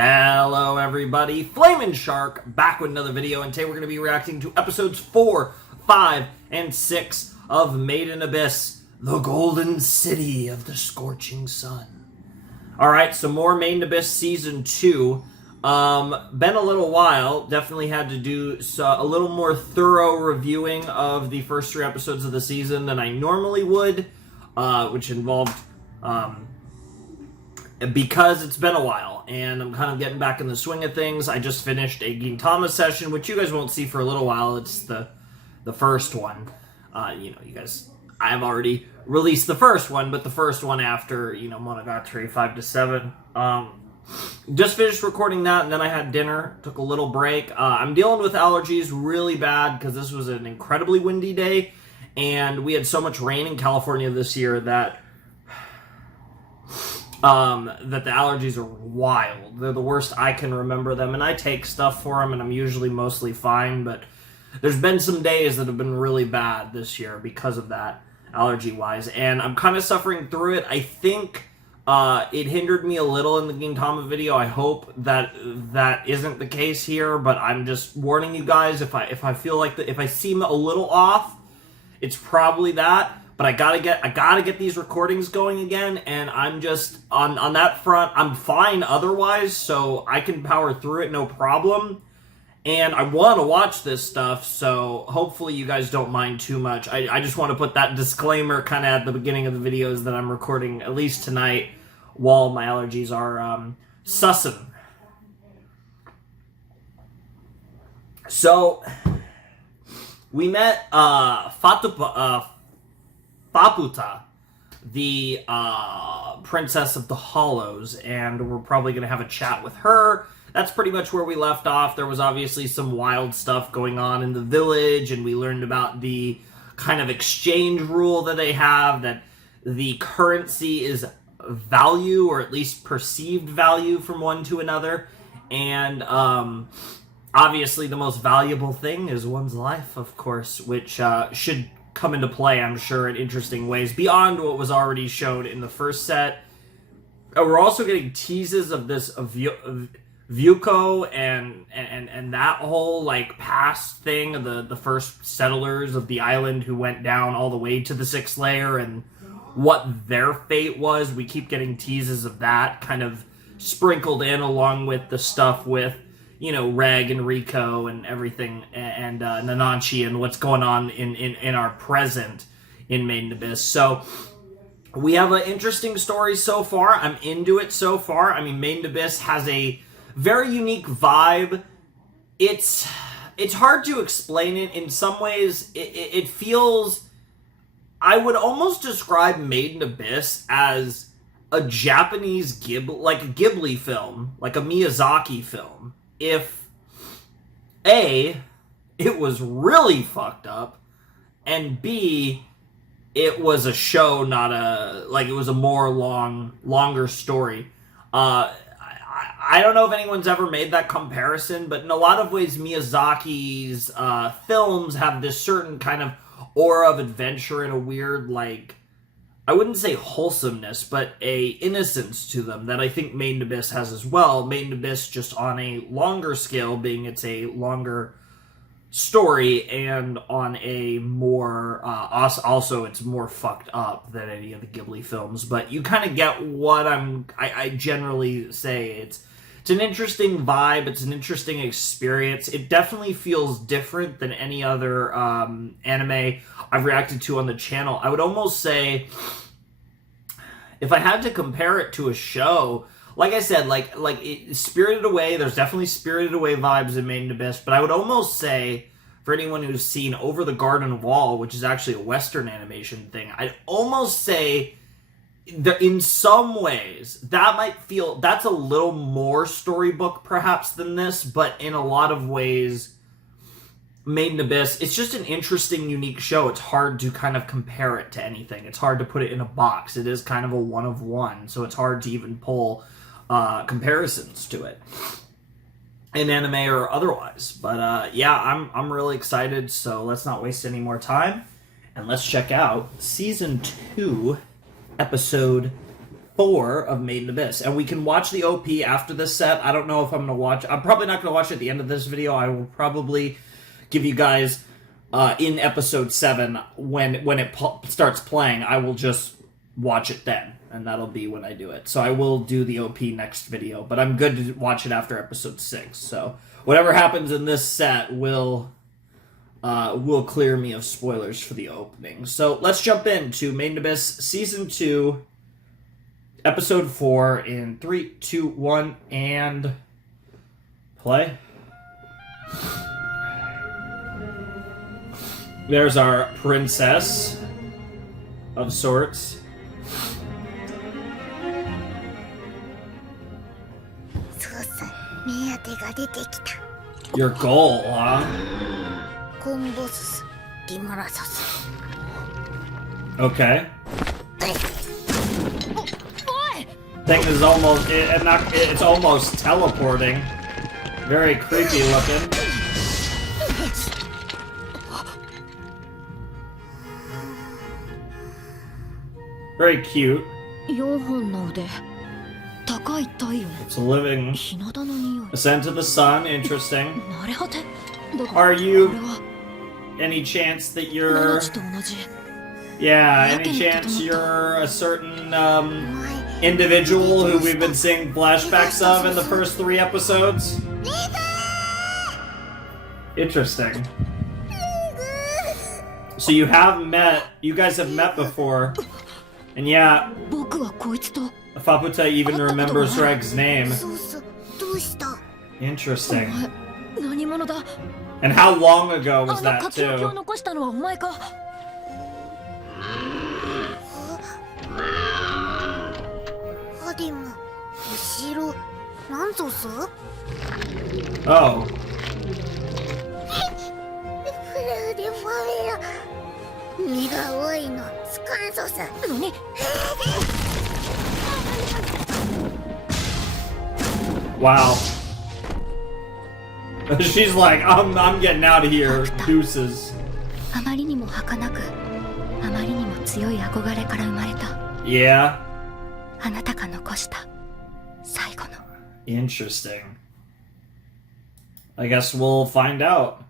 Hello everybody, Flamin' Shark back with another video, and today we're going to be reacting to episodes 4, 5, and 6 of Made in Abyss, the Golden City of the Scorching Sun. Alright, so more Made in Abyss Season 2. Been a little while, definitely had to do a little more thorough reviewing of the first 3 episodes of the season than I normally would, which involved, because it's been a while, and I'm kind of getting back in the swing of things. I just finished a Gintama session, which you guys won't see for a little while. It's the first one. You guys, I've already released the first one, but the first one after, Monogatari 5 to 7. Just finished recording that, and then I had dinner, took a little break. I'm dealing with allergies really bad, because this was an incredibly windy day, and we had so much rain in California this year that the allergies are wild. They're the worst I can remember them, and I take stuff for them, and I'm usually mostly fine, but there's been some days that have been really bad this year because of that, allergy-wise, and I'm kind of suffering through it. I think it hindered me a little in the Gintama video. I hope that that isn't the case here, but I'm just warning you guys, if I feel like if I seem a little off, it's probably that. But I gotta get these recordings going again, and I'm just on that front. I'm fine otherwise, so I can power through it, no problem. And I want to watch this stuff, so hopefully you guys don't mind too much. I just want to put that disclaimer kind of at the beginning of the videos that I'm recording at least tonight while my allergies are sussing. So we met Faputa, the Princess of the Hollows, and we're probably going to have a chat with her. That's pretty much where we left off. There was obviously some wild stuff going on in the village, and we learned about the kind of exchange rule that they have, that the currency is value, or at least perceived value, from one to another, and obviously the most valuable thing is one's life, of course, which should come into play, I'm sure, in interesting ways beyond what was already shown in the first set. We're also getting teases of this Vuko and that whole past thing of the first settlers of the island who went down all the way to the 6th layer, and what their fate was. We keep getting teases of that kind of sprinkled in along with the stuff with Reg and Rico and everything, and Nananchi, and what's going on in our present in Made in Abyss. So we have an interesting story so far. I'm into it so far. I mean, Made in Abyss has a very unique vibe. It's hard to explain it. In some ways, it feels... I would almost describe Made in Abyss as a Japanese Ghibli film, like a Miyazaki film. If A, it was really fucked up, and B, it was a show, not it was a more longer story. I don't know if anyone's ever made that comparison, but in a lot of ways, Miyazaki's films have this certain kind of aura of adventure and a weird, I wouldn't say wholesomeness, but a innocence to them that I think Made in Abyss has as well. Made in Abyss just on a longer scale, being it's a longer story, and on a more, also it's more fucked up than any of the Ghibli films, but you kind of get what I generally say. It's an interesting vibe, it's an interesting experience. It definitely feels different than any other anime I've reacted to on the channel. I would almost say, if I had to compare it to a show, like I said, Spirited Away, there's definitely Spirited Away vibes in Made in Abyss, but I would almost say, for anyone who's seen Over the Garden Wall, which is actually a Western animation thing, I'd almost say that in some ways, that's a little more storybook perhaps than this, but in a lot of ways, Made in Abyss, it's just an interesting, unique show. It's hard to kind of compare it to anything. It's hard to put it in a box. It is kind of a one of one, so it's hard to even pull comparisons to it in anime or otherwise. But yeah, I'm really excited, so let's not waste any more time, and let's check out Season 2, Episode 4 of Made in Abyss. And we can watch the OP after this set. I don't know if I'm going to watch... I'm probably not going to watch it at the end of this video. I will probably give you guys in episode 7 when it starts playing. I will just watch it then. And that'll be when I do it. So I will do the OP next video. But I'm good to watch it after episode 6. So whatever happens in this set will clear me of spoilers for the opening. So let's jump into Made in Abyss Season 2, Episode 4 in 3, 2, 1, and play. There's our princess of sorts. Your goal, huh? Okay. Thing is almost... it's almost teleporting. Very creepy looking. Very cute. It's a living ascent to the sun. Interesting. Are you any chance that you're... Yeah, any chance you're a certain individual who we've been seeing flashbacks of in the first 3 episodes? Interesting. So you guys have met before. And yeah, Faputa even remembers Reg's name. Interesting. And how long ago was that, too? Oh. Wow. She's like, I'm getting out of here, deuces. Yeah. Interesting. I guess we'll find out.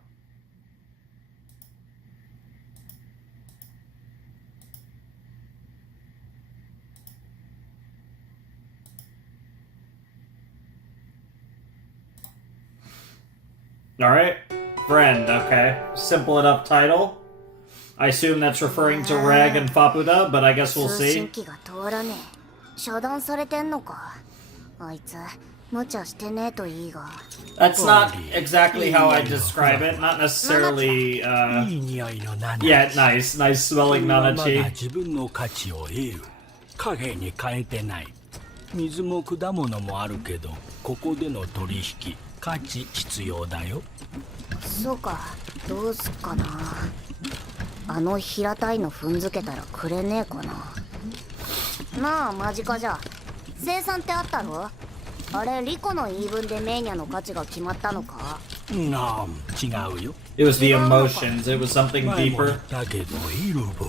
Alright. Friend, okay. Simple enough title. I assume that's referring to Reg and Faputa, but I guess we'll see. That's not exactly how I describe it. Not necessarily, yeah, nice. Nice smelling Nanachi. 水も果物もあるけど、ここでの取引、価値必要だよ。そうか、どうすっかな。あの平たいの踏んづけたらくれねえかな。なあ、間近じゃ。生産ってあったろ？あれ、リコの言い分でメーニャの価値が決まったのか？なあ、違うよ。It was the emotions. It was something deeper. だけど、イルブ、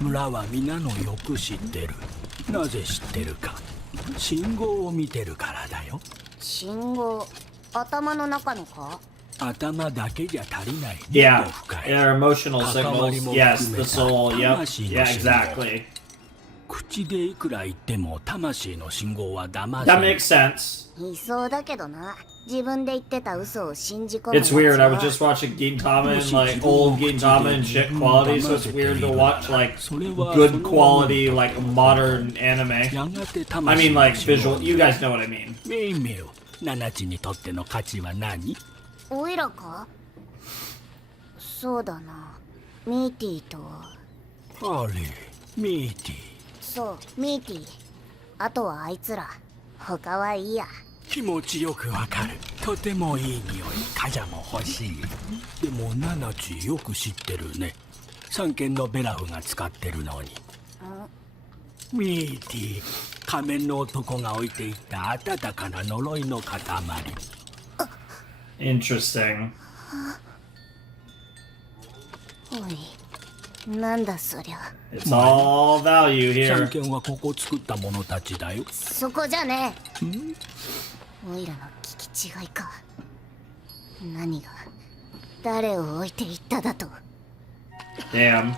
村は皆のよく知ってる。なぜ知ってるか。信号を見てるからだよ。信号、頭の中のか？頭だけじゃ足りない。Yeah, yeah, emotional signals. Yes, the soul. Yep. Yeah, exactly. 口でいくら言っても魂の信号は騙せ。That makes sense. いそうだけどな。自分で言ってた嘘を信じ込む。It's weird. I was just watching Gintama and like old Gintama and shit quality, so it's weird to watch like good quality like modern anime. I mean like visual. You guys know what I mean. メイメオ、ナナチにとっての価値は何？オイラか？そうだな。ミーティーと。あれ、ミーティー。そう、ミーティー。あとはあいつら。他はいいや。気持ちよくわかる。とてもいい匂い。カジャも欲しい。でもナナチよく知ってるね。三軒のベラフが使ってるのに。ミーティー、仮面の男が置いていった温かな呪いの塊。Interesting. おい、なんだそりゃ。 It's all value 三 here. 軒はここを作った者たちだよ。そこじゃねえ。おいらの聞き違いか。何が誰を置いていっただと。 Damn.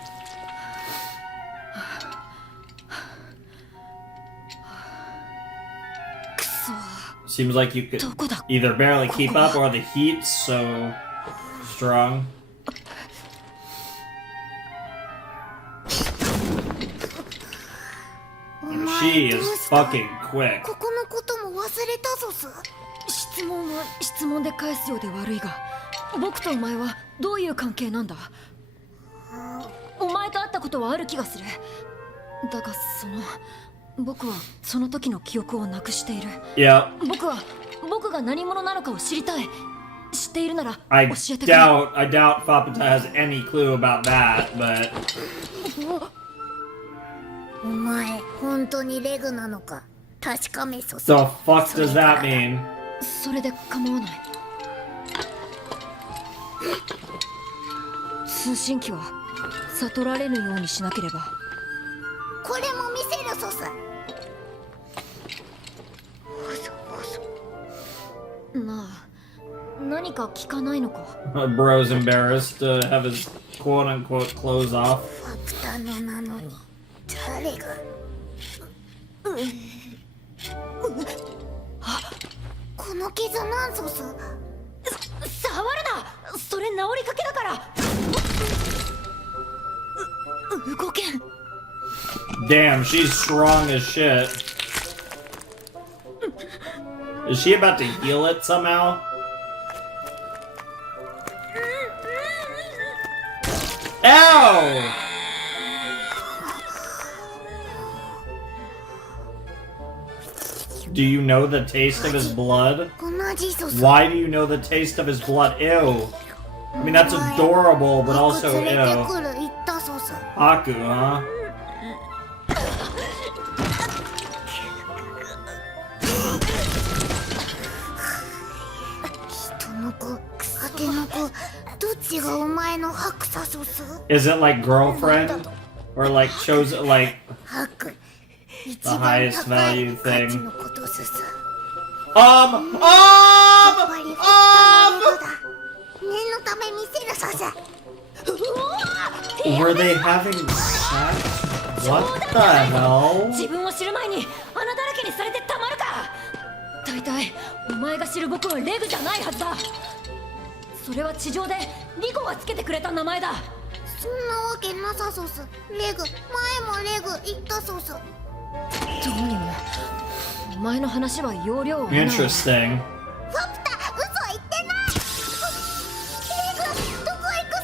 Seems like you could either barely keep up or the heat's so strong. And she is fucking quick. ここのことも忘れたぞす。質問は質問で返すようで悪いが、僕とお前はどういう関係なんだ？お前と会ったことはある気がする。だが僕はその時の記憶をなくしている。Yeah. 僕が何者なのかを知りたい。知っているなら教 I えてくれ。doubt Fapata has any clue about that, but お前本当にレグなのか確かめそす。 the fuck does that mean? それで構わない。通信機は悟られぬようにしなければ。これも見せるそす。なあ、何か聞かないのか。 Bro's embarrassed to have his quote-unquote clothes off. ファプタのなのに誰が。この傷なんそす。触るな。それ治りかけだから。動けん。 Damn, she's strong as shit. Is she about to heal it somehow? Ow! Do you know the taste of his blood? 同じそす。 Why do you know the taste of his blood? Ew. I mean, that's adorable, but also 連れて ew. くる言ったそす。 Haku, huh? 人の子、果ての子、どっちがお前の白さそす。 Is it like girlfriend? Or like chosen, like 白。一 the 番 highest 高い value 価値 thing? のことすす。 Um! やっぱりファプタのレグだ。念のため見せるそす。 Were they having sex? What the hell? 自分を知る前に穴だらけにされてたまるか。大体お前が知る僕はレグじゃないはずだ。それは地上でリコがつけてくれた名前だ。そんなわけなさそす。レグ、前もレグ言ったそす。どうにもお前の話は容量を得ない。 Interesting. ファプタ、嘘言ってない。レグ、どこ行く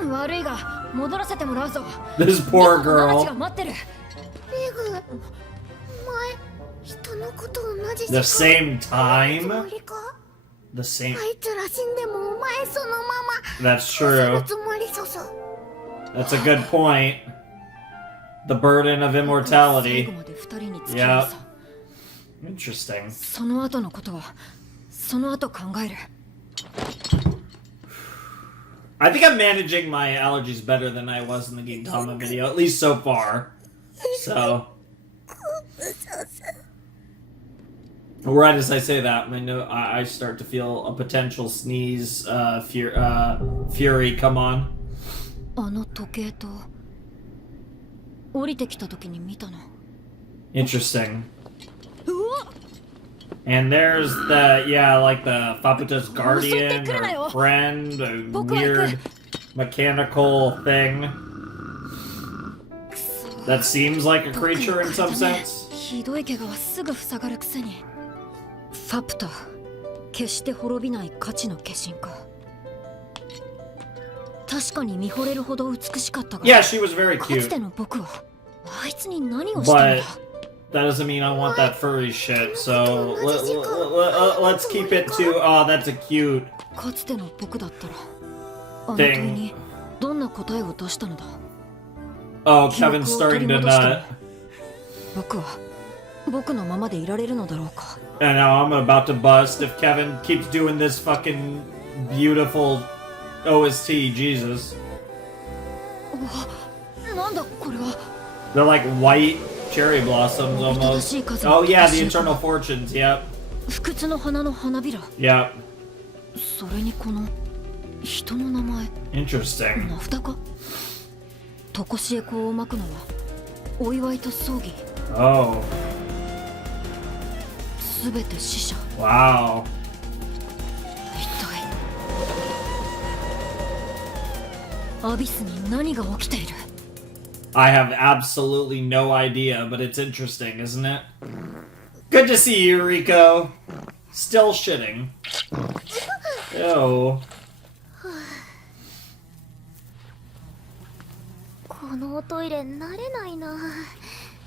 そす。悪いが戻らせてもらうぞ。 This poor リコの話が girl. 待ってる。レグ、お前、人のこと同じ The same つ time? もりか。 The same. あいつら死んでもお前そのまま That's そ true. のつもりそす。 That's a good point. The burden of 最 immortality. 後まで二人に付き合うさ。 Interesting. その後のことはその後考える。 I think I'm managing my allergies better than I was in the Gintama video, at least so far. So, right as I say that, I start to feel a potential sneeze, fury come on. あの時計と降りてきた時に見たの。 Interesting. うわっ。 And there's the, yeah, like the Faputa's guardian嘘言ってくるなよ。 or friend, a 僕は行く。 weird mechanical thing that seems like a creature in some sense. ひどい怪我はすぐ塞がるくせに。ファプタ、決して滅びない価値の化身か。確かに見惚れるほど美しかったが、 Yeah, she was very かつ cute, ての僕はあいつに何をしたん but だ。 that doesn't mean I want that furry shit, so let's keep it to, oh, that's a cute かつての僕だったらあの問いにどんな答えを出したのだ。 Oh, 記憶を Kevin's 取 starting り to 戻しても nut. 僕は僕のままでいられるのだろうか。 And now I'm about to bust if Kevin keeps doing this fucking beautiful OST, Jesus. なんだこれは。 They're like white cherry blossoms almost. Oh yeah, the eternal fortunes. Yep. 不屈の花の花びら。 Yep. それにこの人の名前。 Interesting. 名札か。とこしえ香をまくのはお祝いと葬儀。 Oh. すべて死者。 Wow. 一体アビスに何が起きている。 I have absolutely no idea, but it's interesting, isn't it? Good to see you, Rico. Still shitting. Ew. このおトイレ慣れないな。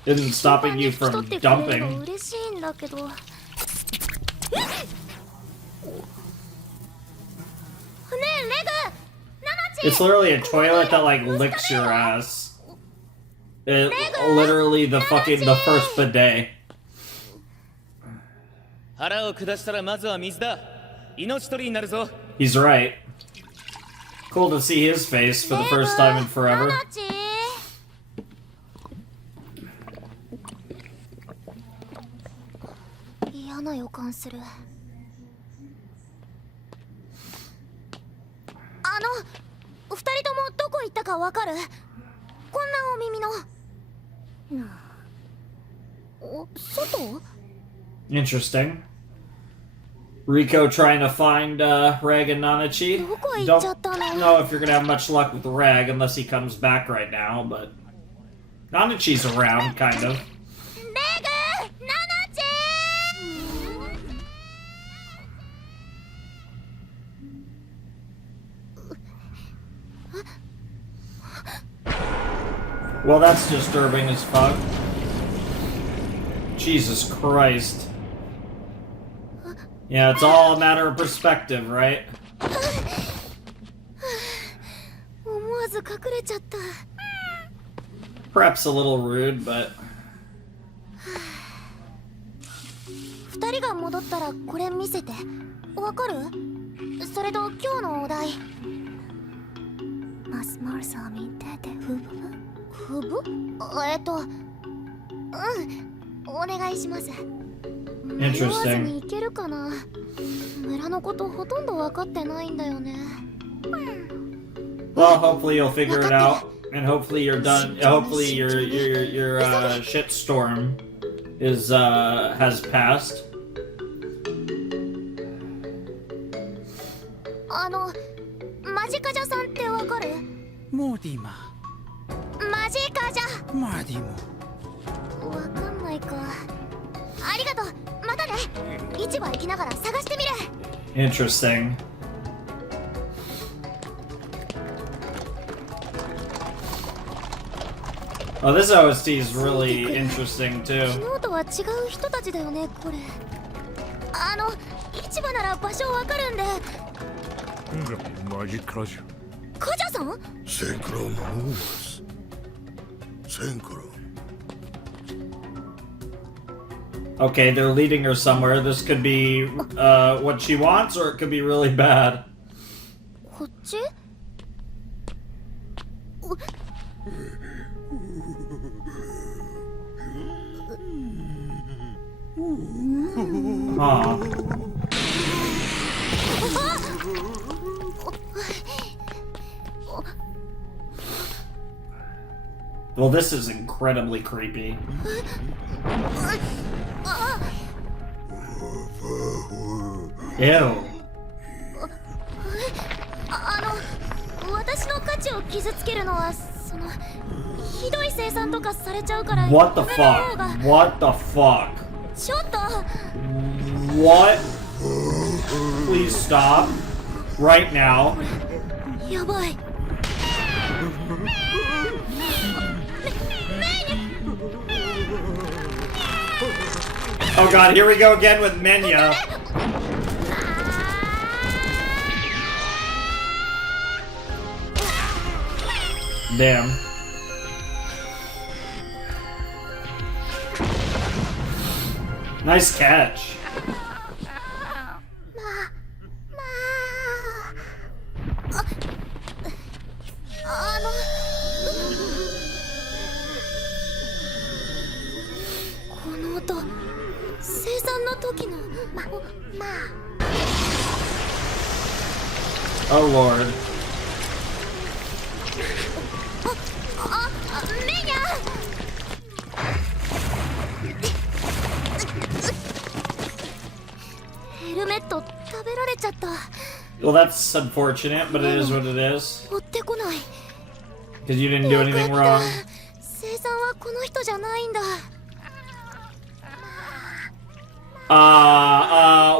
Isn't stopping you from 人ってくれるの dumping. 嬉しいんだけど。ねえ、レグ、ナナチ。 It's literally a toilet that like licks your ass. It literally the first bidet. 腹を下したらまずは水だ。命取りになるぞ。 He's right. Cool to see his face for the first time in ナ forever. ナチ。嫌な予感する。二人ともどこ行ったかわかる？こんなお耳の。お、外？ Interesting. Rico trying to find Reg and Nanachi. Don't know if you're gonna have much luck with Reg unless he comes back right now, but Nanachi's around, kind of. レグ、ナナチ。 Well, that's disturbing as fuck. Jesus Christ. Yeah, it's all a matter of perspective, right? 思わず隠れちゃった。 Perhaps a little rude, but 二人が戻ったらこれ見せて。わかる？それと今日のお題。マスマルサーミンテテフブフブ？お願いします。迷わずに行けるかな。村のことほとんど分かってないんだよね。 well, hopefully you'll figure it out, and hopefully you're done. Hopefully your shitstorm is has passed. マジカジャさんってわかる？モーディママジカジャ。マーディモ。わかんないか。ありがとう。またね。市場行きながら探してみる。 Interesting. Oh, this OST is really interesting too. 昨日とは違う人たちだよね、これ。市場なら場所わかるんで。マジカジャ。カジャさん？センクロンモース。センクロン。 Okay, they're leading her somewhere. This could be what she wants, or it could be really bad. こっち？ Huh. Well, this is incredibly creepy. Ew. 私の価値を傷つけるのはそのひどい生産とかされちゃうから。 What the fuck? What the fuck? ちょっと。 What? Please stop. Right now. やばい。 Oh god, here we go again with Menya. Damn. Nice catch. 海 Oh lord. メニャヘルメット食べられちゃった。 Well, that's unfortunate, but it is what it is. 追ってこない。 Because you didn't do anything wrong. 生産はこの人じゃないんだ。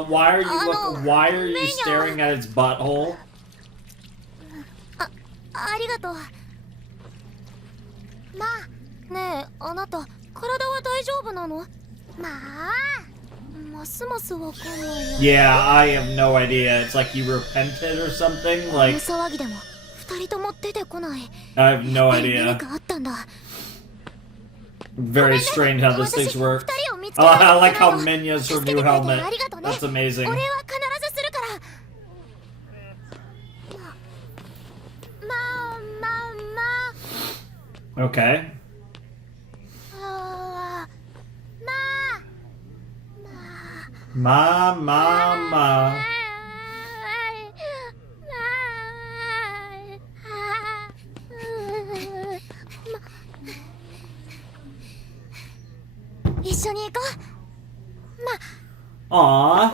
why are you staring at its butthole? ありがとう。まあ、ねえ、あなた、体は大丈夫なの？まあ、ますますわかんないよ。Yeah, I have no idea. It's like you repented or something. この Like 騒ぎでも、二人とも出てこない。 I have no 何 idea. かあったんだ。 Very strange how this thing works. 二人を見つけられ I た like から how よ。 Minya's her 助け new てくれて helmet. ありがとうね。 That's amazing. お礼は必ずするから。Okay. あー Ma. 一緒に行こう。 Aw. あ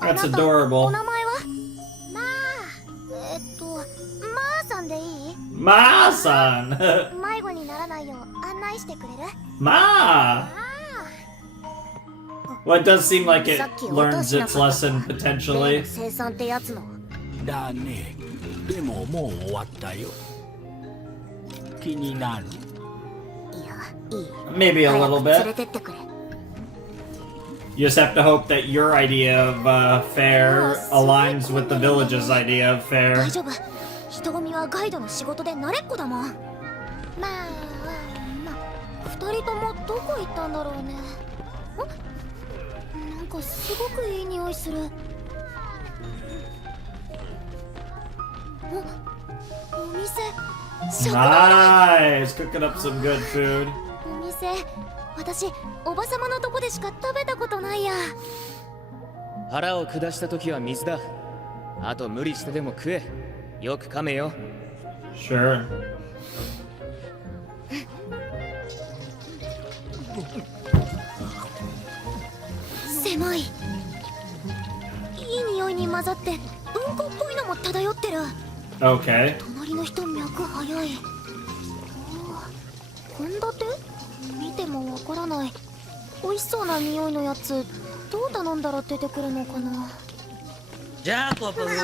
That's なた adorable. お名前は？まあさんでいい？ Ma-san. 迷子にならないよう案内してくれる？ Ma. Well, it does seem like it learns its lesson potentially. 生産ってやつの。だね。でももう終わったよ。気になる。いや、いい。 Maybe a little 連れ bit. てってくれ。 You just have to hope that your idea of fair aligns with the village's idea of 大 fair. 丈夫。人混みはガイドの仕事で慣れっこだもん。まあ、二人ともどこ行ったんだろうね。なんかすごくいい匂いする。お店、食堂だ。 Nice! Cooking up some good food. お店、私おばさまのとこでしか食べたことないや。腹を下した時は水だ。あと無理してでも食え。よく噛めよ。 Sure. 狭い。いい匂いに混ざってうんこっぽいのも漂ってる。 Okay. 隣の人脈早い。献立？見てもわからない。美味しそうな匂いのやつどう頼んだら出てくるのかな。ジャコブ。あれ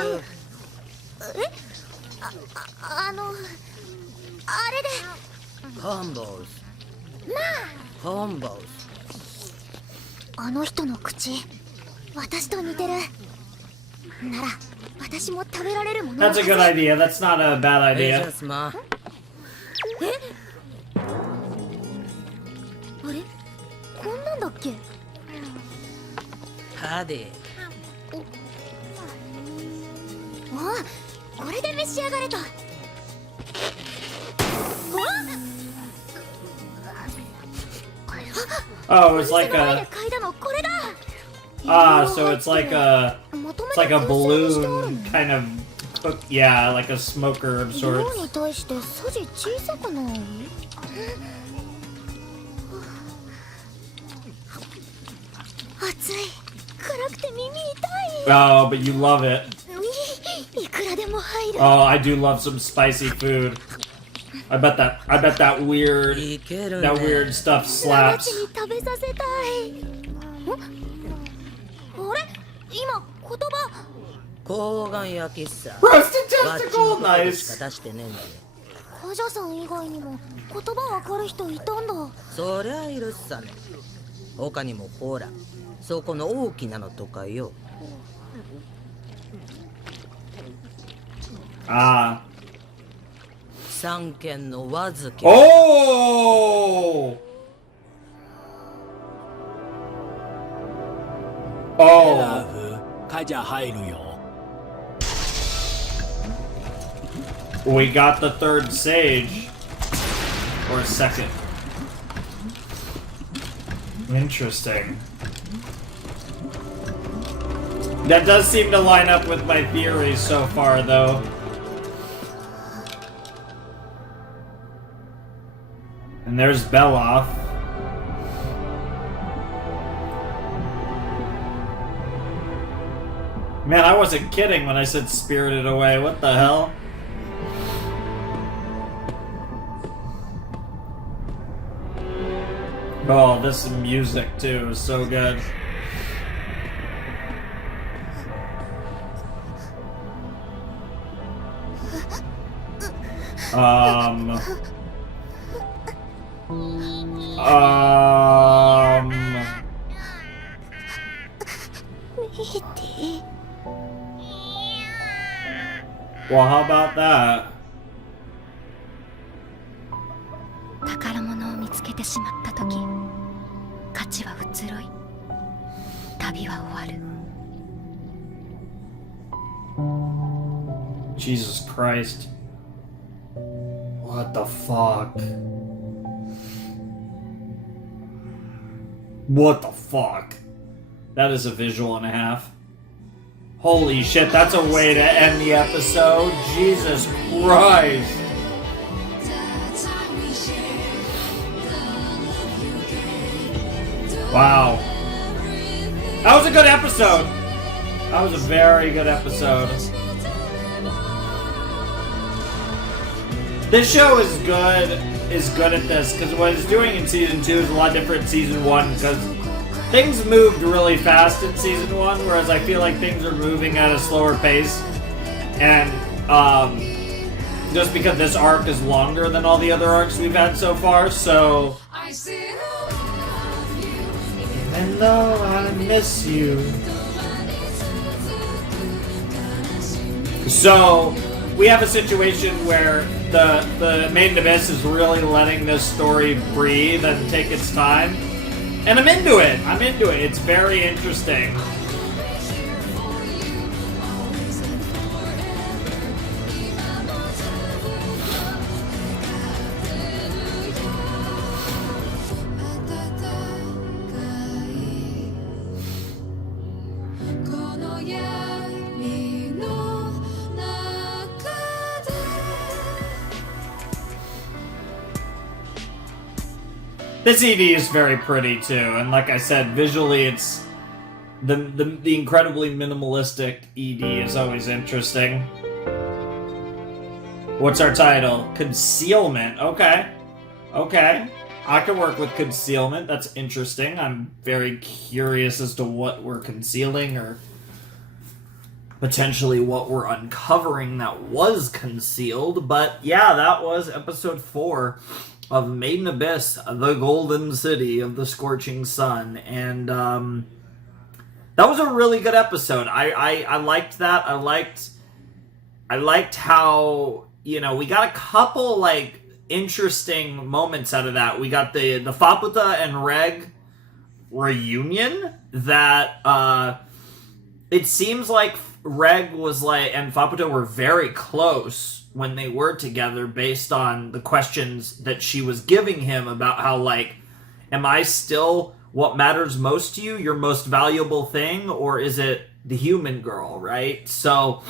で。コンボス。コンボス。あの人の口、私と似てる。なら私も食べられるもの。 That's a good idea. That's not a bad レイジ idea. ャスマ。あれ、こんなんだっけ？ハデ。あ、これで召し上がれと。 Oh, it's like 前で a 嗅いだのこれだ。 so it's like a まとめ it's て like a 燻製にしてある balloon の。 kind of cook, yeah, like a smoker of 量 sorts. に対してさじ小さくない？熱い、辛くて耳痛い。 Oh, but you love it. いくらでも入る。 Oh, I do love some spicy food. I bet that weird いける that ね。 weird stuff ナチ slaps. に食べさせたい。あれ、今言葉。睾丸焼きさ。 Roasted バッチ testicle, のことし nice. か出してねえんだよ。カジャさん以外にも言葉わかる人いたんだ。そりゃいるさね。他にもほら、そこの大きなのとかよ。Ah. 三軒のわずき。 Oh. Oh. ラフ、カジャ入るよ。We got the third sage. Or second. Interesting. That does seem to line up with my theories so far, though. And there's Beloff. Man, I wasn't kidding when I said Spirited Away. What the hell? Oh, this music, too, is so good. Well, how about that? 宝物を見つけてしまった時、価値は移ろい、旅は終わる。 Jesus Christ. What the fuck? What the fuck? That is a visual and a half. Holy shit, that's a way to end the episode. Jesus Christ. Wow. That was a good episode. That was a very good episode. This show is good at this, because what it's doing in Season 2 is a lot different in Season 1, because things moved really fast in Season 1, whereas I feel like things are moving at a slower pace. And, just because this arc is longer than all the other arcs we've had so far, so... Even though I miss you... So, we have a situation where the Maiden Abyss is really letting this story breathe and take its time. And I'm into it. I'm into it. It's very interesting. This ED is very pretty too, and like I said, visually it's the incredibly minimalistic ED is always interesting. What's our title? Concealment. Okay. Okay. I can work with Concealment. That's interesting. I'm very curious as to what we're concealing or potentially what we're uncovering that was concealed. But yeah, that was episode 4 of Maiden Abyss, the Golden City of the Scorching Sun, and that was a really good episode. I liked that. I liked how, you know, we got a couple like interesting moments out of that. We got the Faputa and Reg reunion that it seems like Reg was like and Faputa were very close when they were together based on the questions that she was giving him about how, like, am I still what matters most to you, your most valuable thing, or is it the human girl, right? So,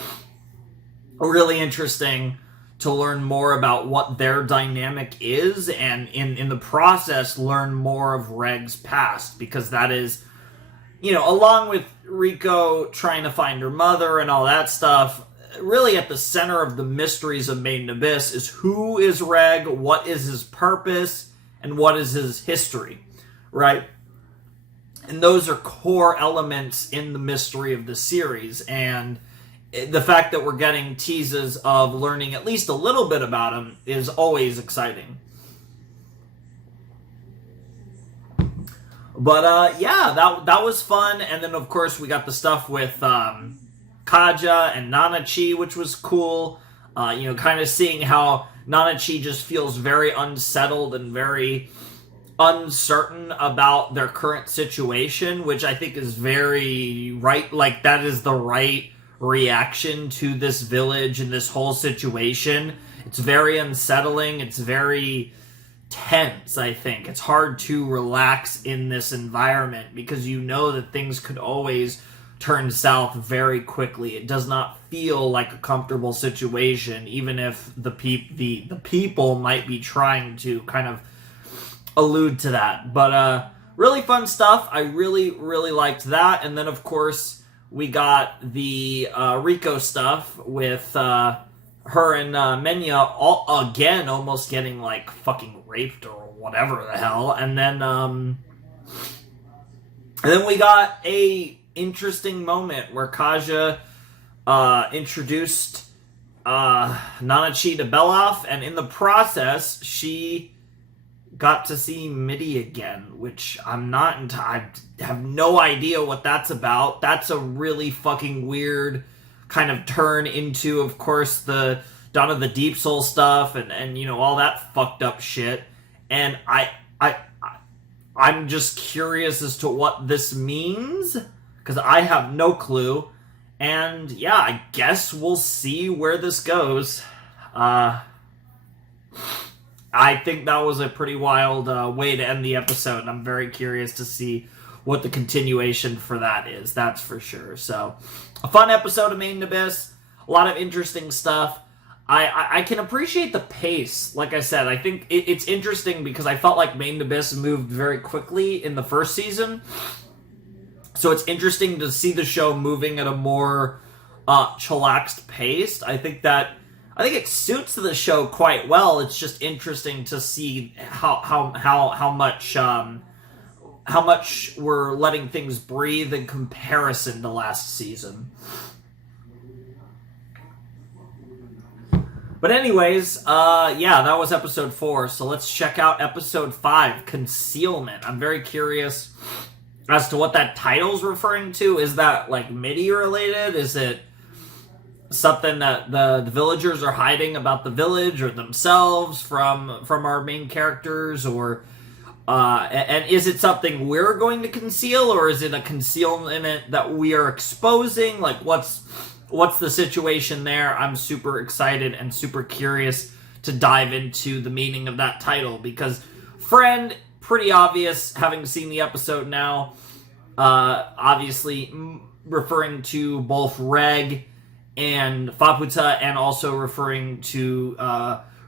really interesting to learn more about what their dynamic is, and in the process, learn more of Reg's past, because that is, you know, along with Riko trying to find her mother and all that stuff, really at the center of the mysteries of Maiden Abyss is who is Reg, what is his purpose, and what is his history, right? And those are core elements in the mystery of the series, and the fact that we're getting teases of learning at least a little bit about him is always exciting. But yeah, that was fun, and then of course we got the stuff with Kaja and Nanachi, which was cool. You know, kind of seeing how Nanachi just feels very unsettled and very uncertain about their current situation, which I think is very right. Like, that is the right reaction to this village and this whole situation. It's very unsettling. It's very tense, I think. It's hard to relax in this environment because you know that things could always turn south very quickly. It does not feel like a comfortable situation, even if the people might be trying to kind of allude to that. But really fun stuff. I really, really liked that. And then, of course, we got the Rico stuff with her and Menya all again almost getting like fucking raped or whatever the hell. And then we got a interesting moment where Kaja introduced Nanachi to Belaf, and in the process, she got to see Mitty again, which I have no idea what that's about. That's a really fucking weird kind of turn into, of course, the Dawn of the Deep Soul stuff and you know, all that fucked up shit. And I'm just curious as to what this means, because I have no clue. And yeah, I guess we'll see where this goes. I think that was a pretty wild way to end the episode, and I'm very curious to see what the continuation for that is, that's for sure. So, a fun episode of Made in Abyss, a lot of interesting stuff. I can appreciate the pace. Like I said, I think it's interesting because I felt like Made in Abyss moved very quickly in the first season. So it's interesting to see the show moving at a more chillaxed pace. I think it suits the show quite well. It's just interesting to see how much we're letting things breathe in comparison to last season. But anyways, yeah, that was episode 4. So let's check out episode 5, Concealment. I'm very curious as to what that title's referring to. Is that like MIDI related? Is it something that the villagers are hiding about the village or themselves from our main characters, or and is it something we're going to conceal, or is it a concealment that we are exposing? Like, what's the situation there? I'm super excited and super curious to dive into the meaning of that title, because friend, pretty obvious having seen the episode now, obviously referring to both Reg and Faputa, and also referring to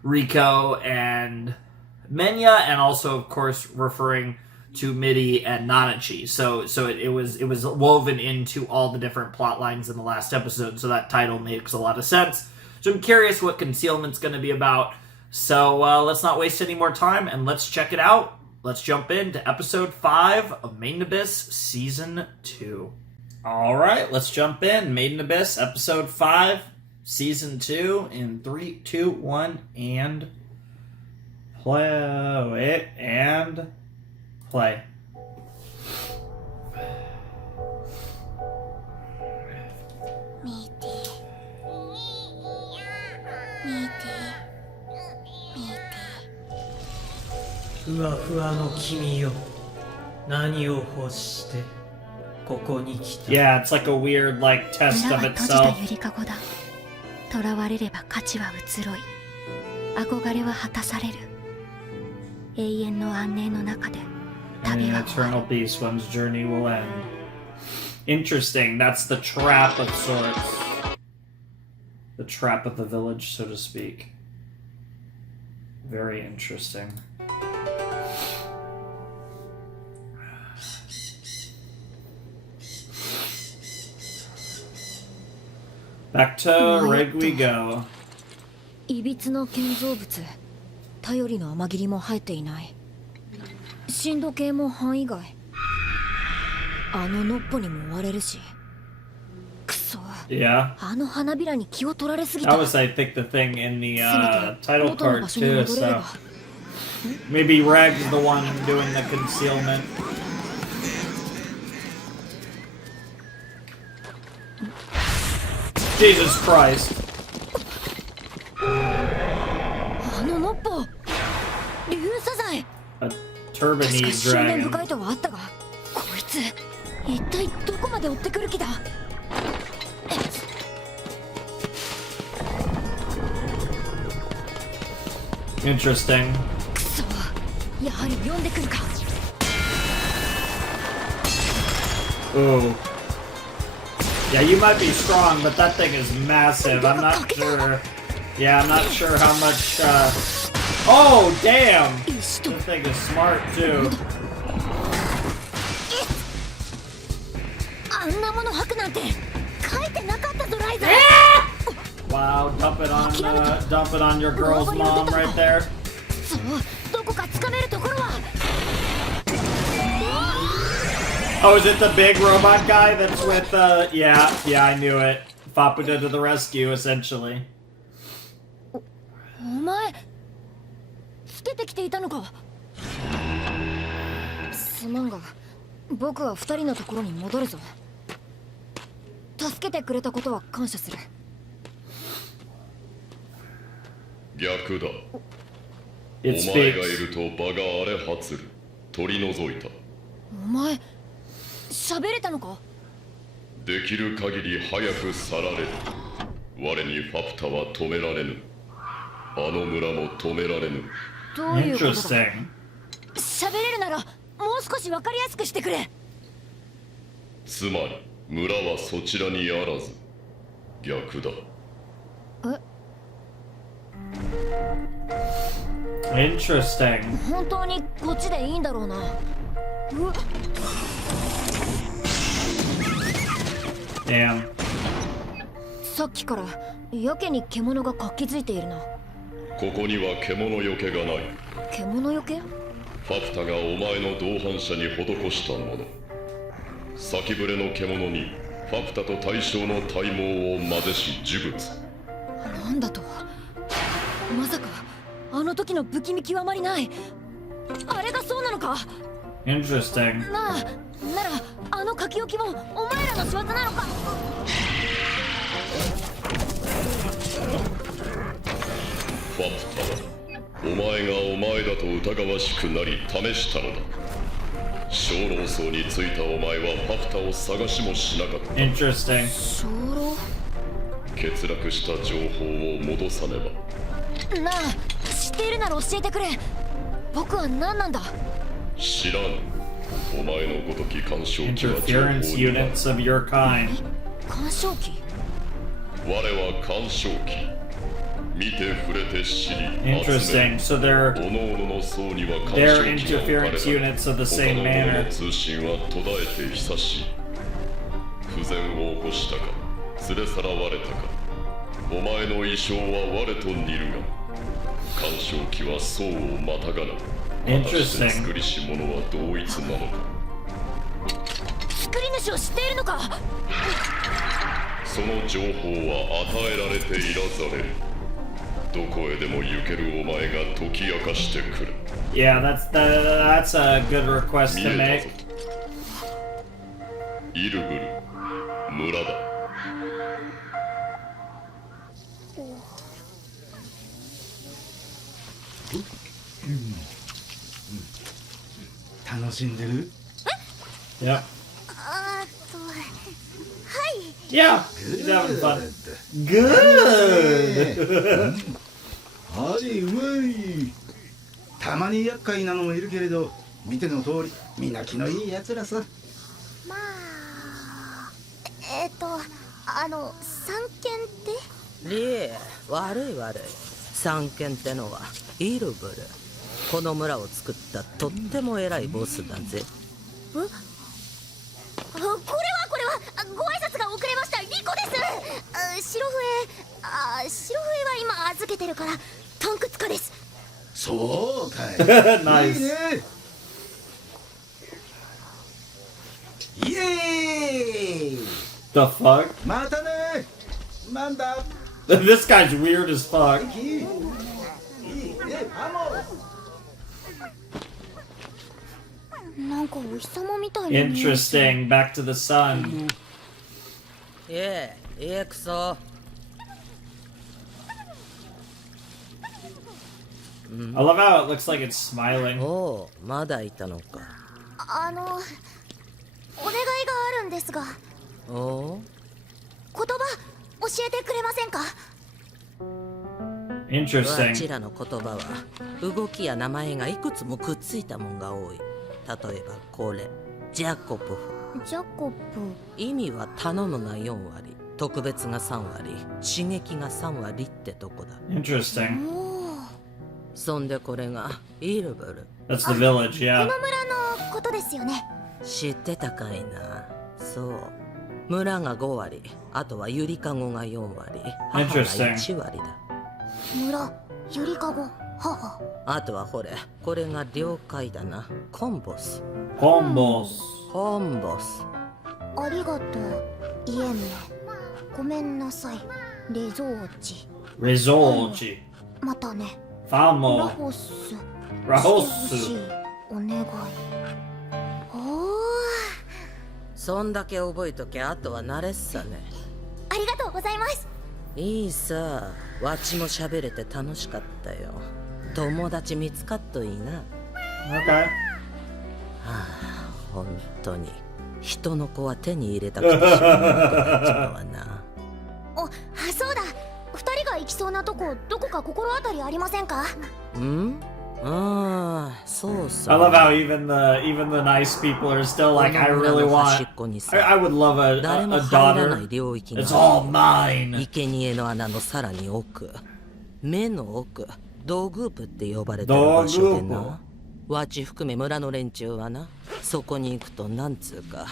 Rico and Menya, and also, of course, referring to Mitty and Nanachi. So it was woven into all the different plot lines in the last episode, so that title makes a lot of sense. So I'm curious what Concealment's going to be about. So let's not waste any more time, and let's check it out. Let's jump into episode 5 of Made in Abyss Season 2. Alright, let's jump in. Made in Abyss, episode 5, season 2, in 3, 2, 1, and play it, and play. Meaty. ふわふわの君よ、何を欲してここに来た。 Yeah, it's like a weird like test of 閉じた itself. ゆりかごだ。囚われれば価値は移ろい、憧れは果たされる。永遠の安寧の中で And 旅 in は終わ eternal る。 peace, one's journey will end. Interesting. That's the trap of sorts. The trap of the village, so to speak. Very interesting. Back to Reg we go. いびつな建造物、頼りの雨霧も生えていない。震度計も範囲外。あののっぽにも追われるし。くそ。 Yeah. あの花びらに気を取られすぎた。 That was, I think, the thing in the せめて title 元の card 場所に too, 戻れれ so ば。 maybe Reg's the one doing the concealment. Jesus Christ. あののっぽ。竜サザエ。 A 確か turbine 執念 dragon. 深いとはあったが、こいつ一体どこまで追ってくる気だ。 Interesting. くそ、やはり読んでくるか。 Ooh. Yeah, you might be strong, but that thing is massive. I'm not sure. Yeah, I'm not sure how much. Oh, damn! This thing is smart too. あんなもの吐くなんて書いてなかったぞライザー。 Wow, dump it on your girl's mom right there. そうどこかつかめるところは。 Oh, is it the big robot guy that's with, yeah, I knew it. Fapuda to the rescue, essentially. お前つけてきていたのか。すまんが僕は二人のところに戻るぞ。助けてくれたことは感謝する。逆だ。 It お前がい speaks. ると場が荒れ果つる。取り除いた。お前喋れたのか。できる限り早く去られる。我にファプタは止められぬ。あの村も止められぬ。どういうことだ。 Interesting. 喋れるならもう少し分かりやすくしてくれ。つまり村はそちらにあらず逆だ。Interesting. 本当にこっちでいいんだろうな。うわ Damn. さっきからやけに獣が活気づいているな。ここには獣よけがない。獣よけ。ファプタがお前の同伴者に施したもの。先触れの獣にファプタと対象の体毛を混ぜし呪物。なんだと。まさかあの時の不気味極まりない。あれがそうなのか。 Interesting. ならあの書き置きもお前らの仕業なのか。ファプタはお前がお前だと疑わしくなり試したのだ。小老僧についたお前はファプタを探しもしなかった。 Interesting. 小老。欠落した情報を戻さねば。なあ知っているなら教えてくれ。僕は何なんだ。知らん。お前のごとき干渉機は情報 Interference になる。 units of your kind. 干渉機。我は干渉機。見て触れて知り。 Interesting. So お they're のおのの層には干 they're 渉機が置かれ interference た。 units of the 他 same の者 manner. の通信は途絶えて久しい。不全を起こしたか、連れ去らわれたか。お前の意匠は我と似るが、干渉機は層をまたがぬ。果たして Interesting. 作りし者は同一なのか。作り主を知っているのか。その情報は与えられていらざれる。どこへでも行けるお前が解き明かしてくれ。 Yeah, that's a good request 見 to えた make. ぞ。イルブル、村だ。楽しんでる？ Yep. はい。 Yeah. He's having fun. Good. はいうまい。たまに厄介なのもいるけれど、見ての通りみんな気のいいやつらさ。まあ三剣ってリエ、悪い悪い。三剣ってのはイルブル。この村を作ったとっても偉いボスだぜ。これはご挨拶が遅れました。リコです。白笛は今預けてるからタンクツカです。そうかい。 Nice. いいね。イエーイ。 The fuck? またね。なんだ。 This guy's weird as fuck. いいね。ハモ。なんかお日様みたいな。 Interesting. Back to the sun. クソ。 I love how it looks like it's smiling. おう、まだいたのか。お願いがあるんですが、おう、言葉教えてくれませんか。わ Interesting. ちらの言葉は動きや名前がいくつもくっついたもんが多い。例えばこれ、ジャコポフ。ジャコブ。意味は頼むが4割、特別が3割、刺激が3割ってとこだ。 Interesting. そんでこれがイルブル。 That's the village, こ yeah. の村のことですよね。知ってたかいな。そう。村が5割、あとはゆりかごが4割、母が1割だ。村、ゆりかご、母。あとはほれ、これが了解だな。コンボス。コンボス。コンボス。ありがとう、イエンネ。ごめんなさい、レゾーチ。レゾーチ。またね。ファモ。ラホス。ラホしてほしい。お願い。おー。そんだけ覚えとけ、あとは慣れっさね。ありがとうございます。いいさ、わちも喋れて楽しかったよ。友達見つかっといいな。Okay. はあ、本当に人の子は手に入れたくてしょうがなくなっちゃうわな。そうだ。二人が行きそうなとこ、どこか心当たりありませんか？ん？ああ、そうそう。 I love how even the nice people are still like, I really want. I would love a daughter. It's all mine. 生贄の穴のさらに奥、目の奥、ドグープって呼ばれてる場所でな。わち含め村の連中はな、そこに行くとなんつうか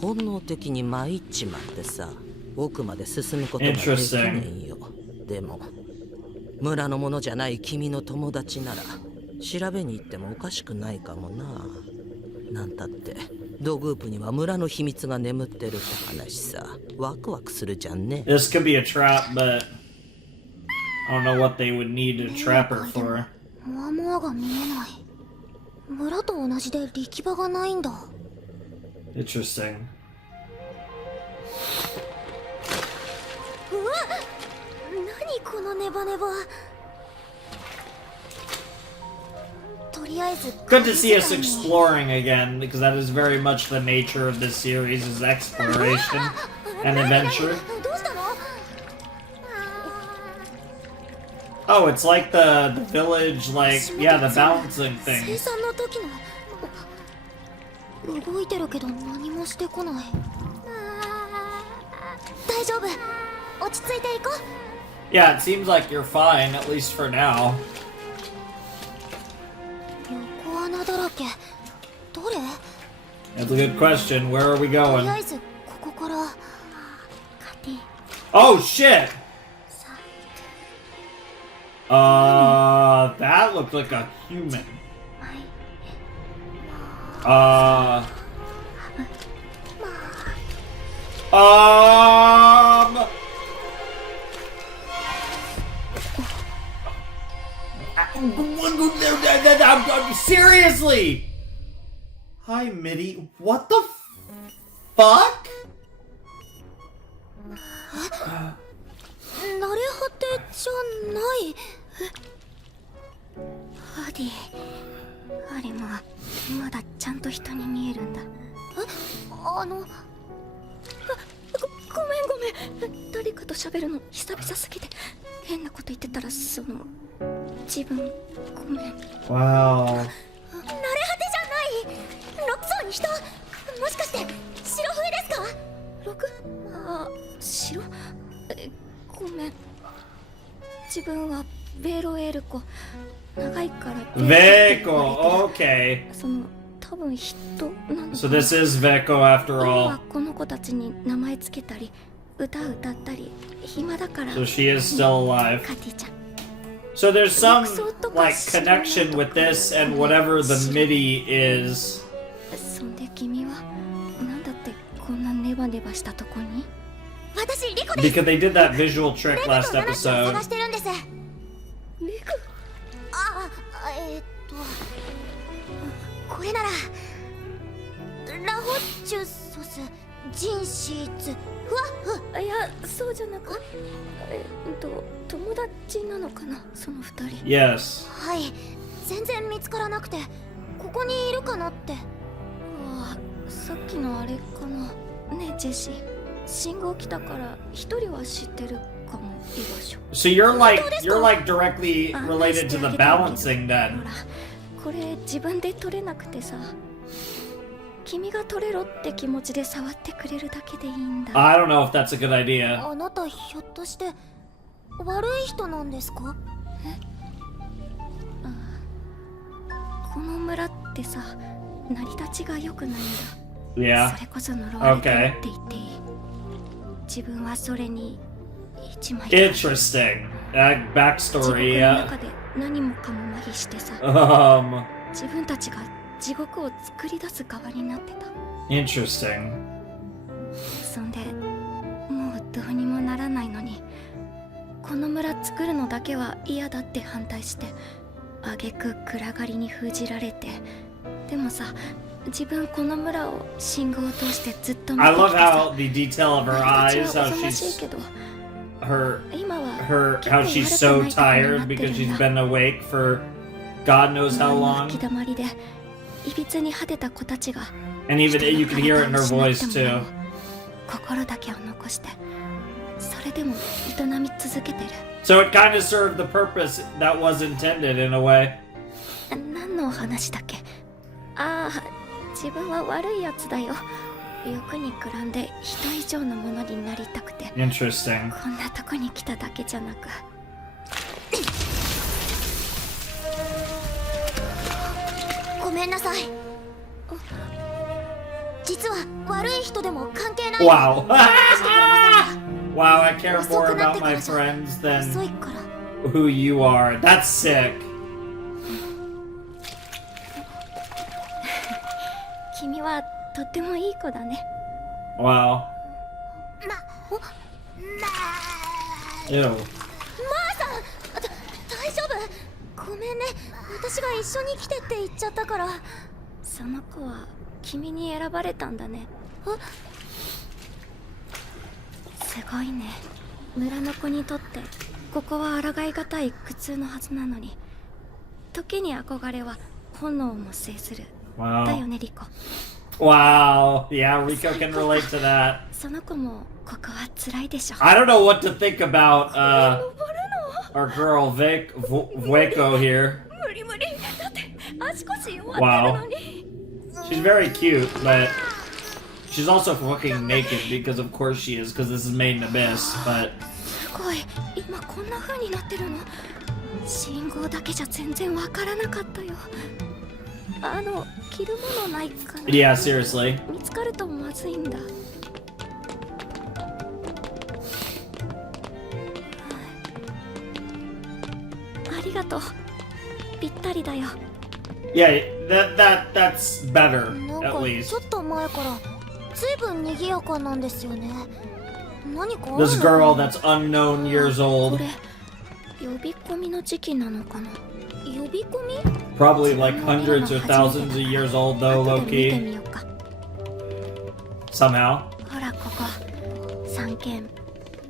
本能的に参っちまってさ、奥まで進むことができねえよ。でも村のものじゃない君の友達なら調べに行ってもおかしくないかもな。なんたってドグープには村の秘密が眠ってるって話さ。ワクワクするじゃんね。 This could be a trap, but I don't know what they would need to trap her for. モアモアが見えない。村と同じで力場がないんだ。Interesting. うわっ、何このネバネバ。とりあえず Good to see us exploring again, because that is very much the nature of this series, is exploration and adventure. どうしたの？ Oh, it's like the village, like, yeah, the balancing 生 thing. 産の時の。動いてるけど何もしてこない。大丈夫、落ち着いていこう。 Yeah, it seems like you're fine, at least for now. 横穴だらけ。どれ？ That's a good question. Where are we とりあ going? えずここから。カティ。 Oh, shit! That looked like a human. Seriously? Hi, Mitty. What the fuck? 慣れ果てじゃない。ハディ、あれもまだちゃんと人に見えるんだ。ごめん。誰かと喋るの久々すぎて変なこと言ってたら自分ごめん。 Wow. 慣れ果てじゃない。6層に人。もしかして白笛ですか？6？白？ごめん。自分はベロエルコ。長いからベコ、okay. 多分人なの。 So this is Veko after all. この子たちに名前つけたり歌歌ったり暇だから。 So she is still alive. カティちゃん。 So there's some like connection with this and whatever the MIDI is. そんで君はなんだってこんなネバネバしたとこに？私リコです。 Because they did that visual trick last レグとナナチを episode. 探してるんです。レグ？これならラホッチュソスジンシーツふわっふ。いや、そうじゃなく友達なのかな、その二人。 Yes. はい、全然見つからなくてここにいるかなって。さっきのあれかな。ねえジェシー、信号来たから一人は知ってるかも、居場所。 So you're like directly related to the balancing then. ほら、これ自分で取れなくてさ。君が取れろって気持ちで触ってくれるだけでいいんだ。 I don't know if that's a good idea. あなたひょっとして悪い人なんですか？この村ってさ、成り立ちが良くないんだ。Yeah. それこそ呪われてるって言っていい。自分はそれに一枚。Interesting. Backstory, 地獄の yeah. 中で何もかも麻痺してさ、自分たちが地獄を作り出す側になってた。Interesting. そんでもうどうにもならないのに、この村作るのだけは嫌だって反対して、挙句暗がりに封じられて。でもさ、自分この村を信号を通してずっと見て I きて love さ、 how the detail of her eyes, 私は how おぞましい she's けど、 how she's so tired because she's been awake for God knows how long. 吹き溜まりでいびつに果てた子たちが、 And even you can hear it in her voice too. 心だけを残して、それでも営み続けてる。 So it kind of served the purpose that was intended in a way. 何のお話だっけ？ああ、自分は悪いやつだよ。欲にくらんで人以上のものになりたくて。 Interesting. こんなとこに来ただけじゃなく。ごめんなさい。実は悪い人でも関係ない。 Wow. Wow, I care more about my friends than 遅いから。 who you are. That's sick. 君はとってもいい子だね。 Wow. Ew. マーさん、大丈夫？ごめんね、私が一緒に来てって言っちゃったから。その子は君に選ばれたんだね。すごいね。村の子にとってここは抗いがたい苦痛のはずなのに、時に憧れは本能も制する。 Wow. だよね、リコ。 Wow. Yeah, Rico can relate to that. その子もここは辛いでしょ。 I don't know what to think about our girl Vueko here. 無理無理。だって足腰弱ってるのに。 She's very cute, but she's also fucking naked because of course she is, because this is made in Abyss, but すごい、今こんな風になってるの。信号だけじゃ全然わからなかったよ。着るものないかな。 yeah, seriously. 見つかるとまずいんだ。ありがとう。ぴったりだよ。 Yeah, that's better, なん at か least. ちょっと前からずいぶん賑やかなんですよね。何かあるの？ This girl that's unknown years こ old, れ呼び込みの時期なのかな。呼び込み？ probably like hundreds or thousands of years old though, 後で見て low-key, みようか。 somehow. ほらここ、三軒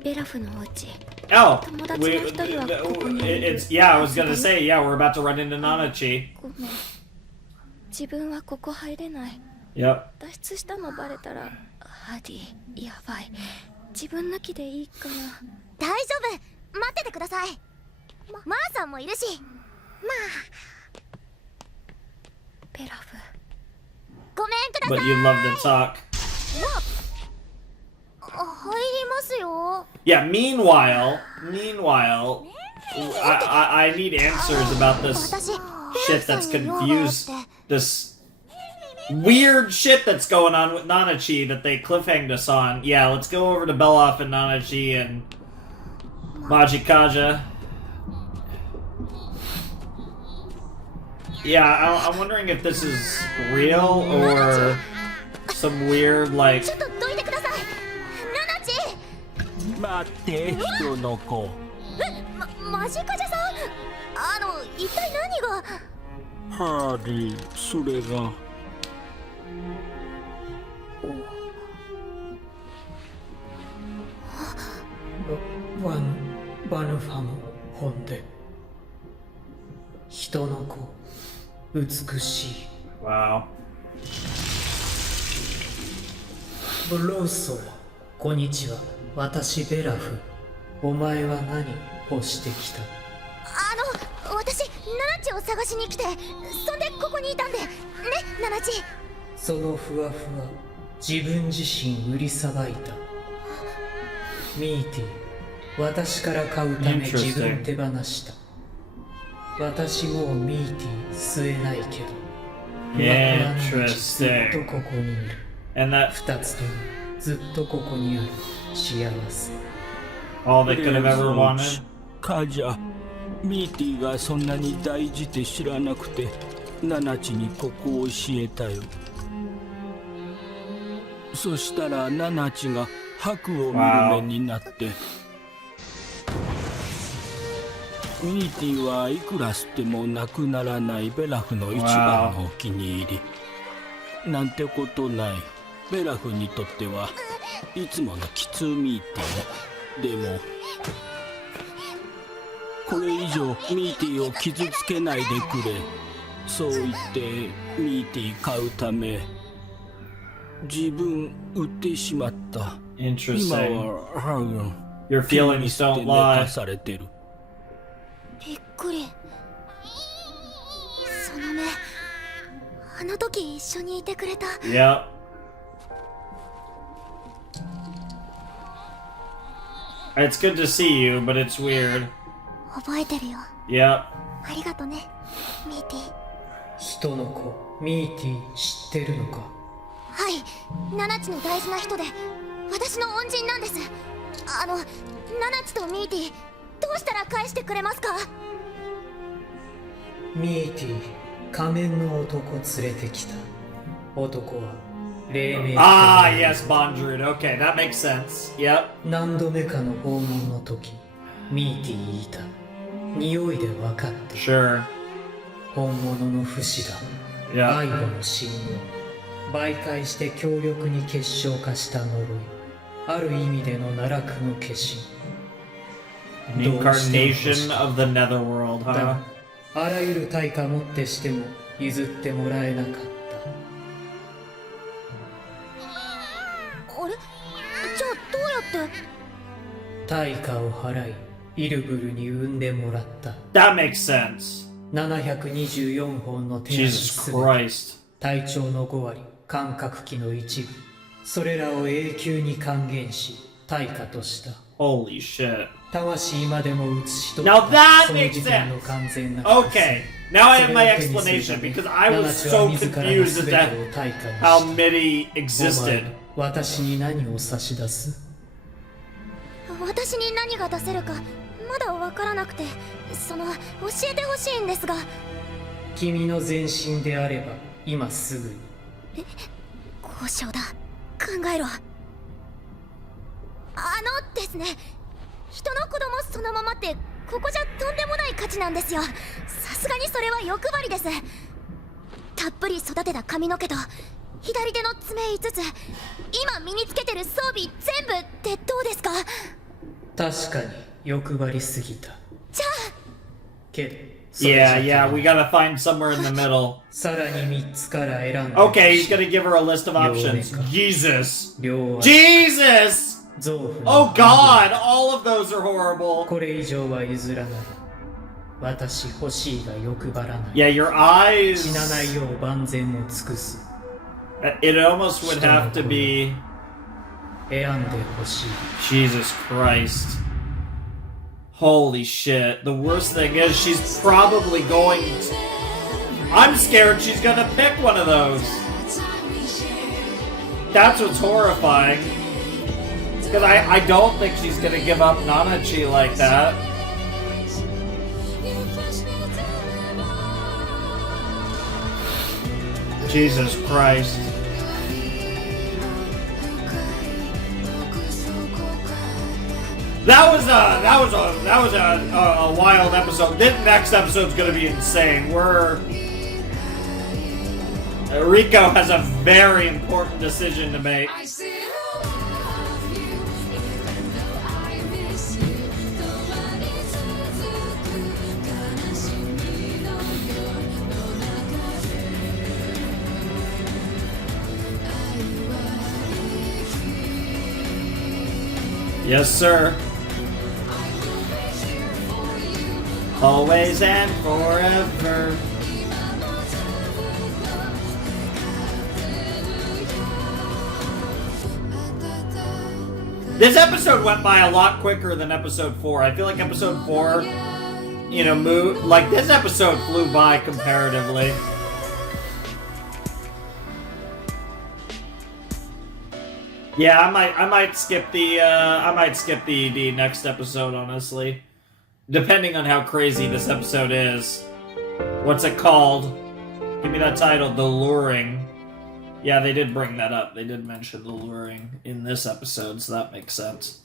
ベラフのお家。 Oh, 友達の一人はここにいる。 it's, yeah, I was gonna say, yeah, we're about to run into Nanachi. ごめん。自分はここ入れない。 Yep. 脱出したのバレたら、ハディ、やばい。自分抜きでいいかな。大丈夫、待っててください。マーさんもいるし。まあ。ベラフ。ごめんください。 But you love to talk. 入りますよ。 Yeah, meanwhile, I need answers about this shit that's confused, this weird shit that's going on with Nanachi that they cliffhanged us on. Yeah, let's go over to Belloff and Nanachi and Majikaja. Yeah, I'm wondering if this is real or some weird, like... ちょっとどいてください。ナナチ。待って人の子。マジカジャさん。一体何が。ハリー、それが。バヌファム本で人の子美しい。 Wow. ブローソラ、こんにちは。私ベラフ。お前は何をしてきた？私ナナチを探しに来て、そんでここにいたんでね、ナナチ。そのふわふわ自分自身売りさばいた。ミーティー、私から買うため自分手放した。私もうミーティー吸えないけど、ずっとここにいる。二つともずっとここにある幸せ。All they could have ever wanted. カジャ、ミーティーがそんなに大事って知らなくて、ナナチにここを教えたよ。そしたらナナチが白を見る目になって、ミーティーはいくら吸ってもなくならないベラフの一番のお気に入り。なんてことない。ベラフにとってはいつものきつミーティー。でもこれ以上ミーティーを傷つけないでくれ。そう言ってミーティー買うため自分売ってしまった。今はYour feelings don't lie. されてる。びっくり。その目、あの時一緒にいてくれた。Yep. It's good to see you, but it's weird. 覚えてるよ。Yep. ありがとね、ミーティー。人の子、ミーティー知ってるのか？はい、ナナチの大事な人で、私の恩人なんです。ナナチとミーティー、どうしたら返してくれますか？ミーティー、仮面の男連れてきた。男は黎明。Yes, Bondrewd. Okay, that makes sense. Yep. 何度目かの訪問の時、ミーティー言いた。匂いで分かった。Sure. 本物の不死だ。Yeah. 愛護の信号。媒介して強力に結晶化した呪い。ある意味での奈落の化身。An incarnation of the netherworld, だ huh? があらゆる対価もってしても譲ってもらえなかった。あれ？じゃあどうやって？対価を払い、イルブルに産んでもらった。That makes sense. 724本の手足 Jesus すべて、 Christ. 体長の5割、感覚器の一部、それらを永久に還元し、対価とした。Holy shit. 魂までも映し取っ Now た that その makes 時点の完全な Okay, now I have my explanation because I was so confused as to how MIDI existed. 私に何を差し出す？私に何が出せるかまだわからなくて、教えてほしいんですが。君の全身であれば今すぐに。交渉だ。考えろ。ですね、人の子供そのままってここじゃとんでもない価値なんですよ。さすがにそれは欲張りです。たっぷり育てた髪の毛と左手の爪5つ、今身につけてる装備全部ってどうですか？確かに欲張りすぎた。じゃあけど Yeah, we gotta find somewhere in the middle. さらに3つから選んで。 Okay, he's gonna give her a list of options. Jesus! 両足、 Jesus! 臓腑 Oh god! All of those are horrible. これ以上は譲らない。私欲しいが欲張らない。 Yeah, your eyes. 死なないよう万全を尽くす。 It almost would have to be. 選んで欲しい。 Jesus Christ. Holy shit. The worst thing is she's probably going to... I'm scared she's gonna pick one of those. That's what's horrifying. Because I don't think she's gonna give up Nanachi like that. Jesus Christ. That was a wild episode. This next episode's gonna be insane. Rico has a very important decision to make. Yes, sir. Always and forever. This episode went by a lot quicker than episode 4. I feel like episode 4, you know, like this episode flew by comparatively. Yeah, I might skip the next episode, honestly. Depending on how crazy this episode is. What's it called? Give me that title, The Luring. Yeah, they did bring that up. They did mention The Luring in this episode, so that makes sense.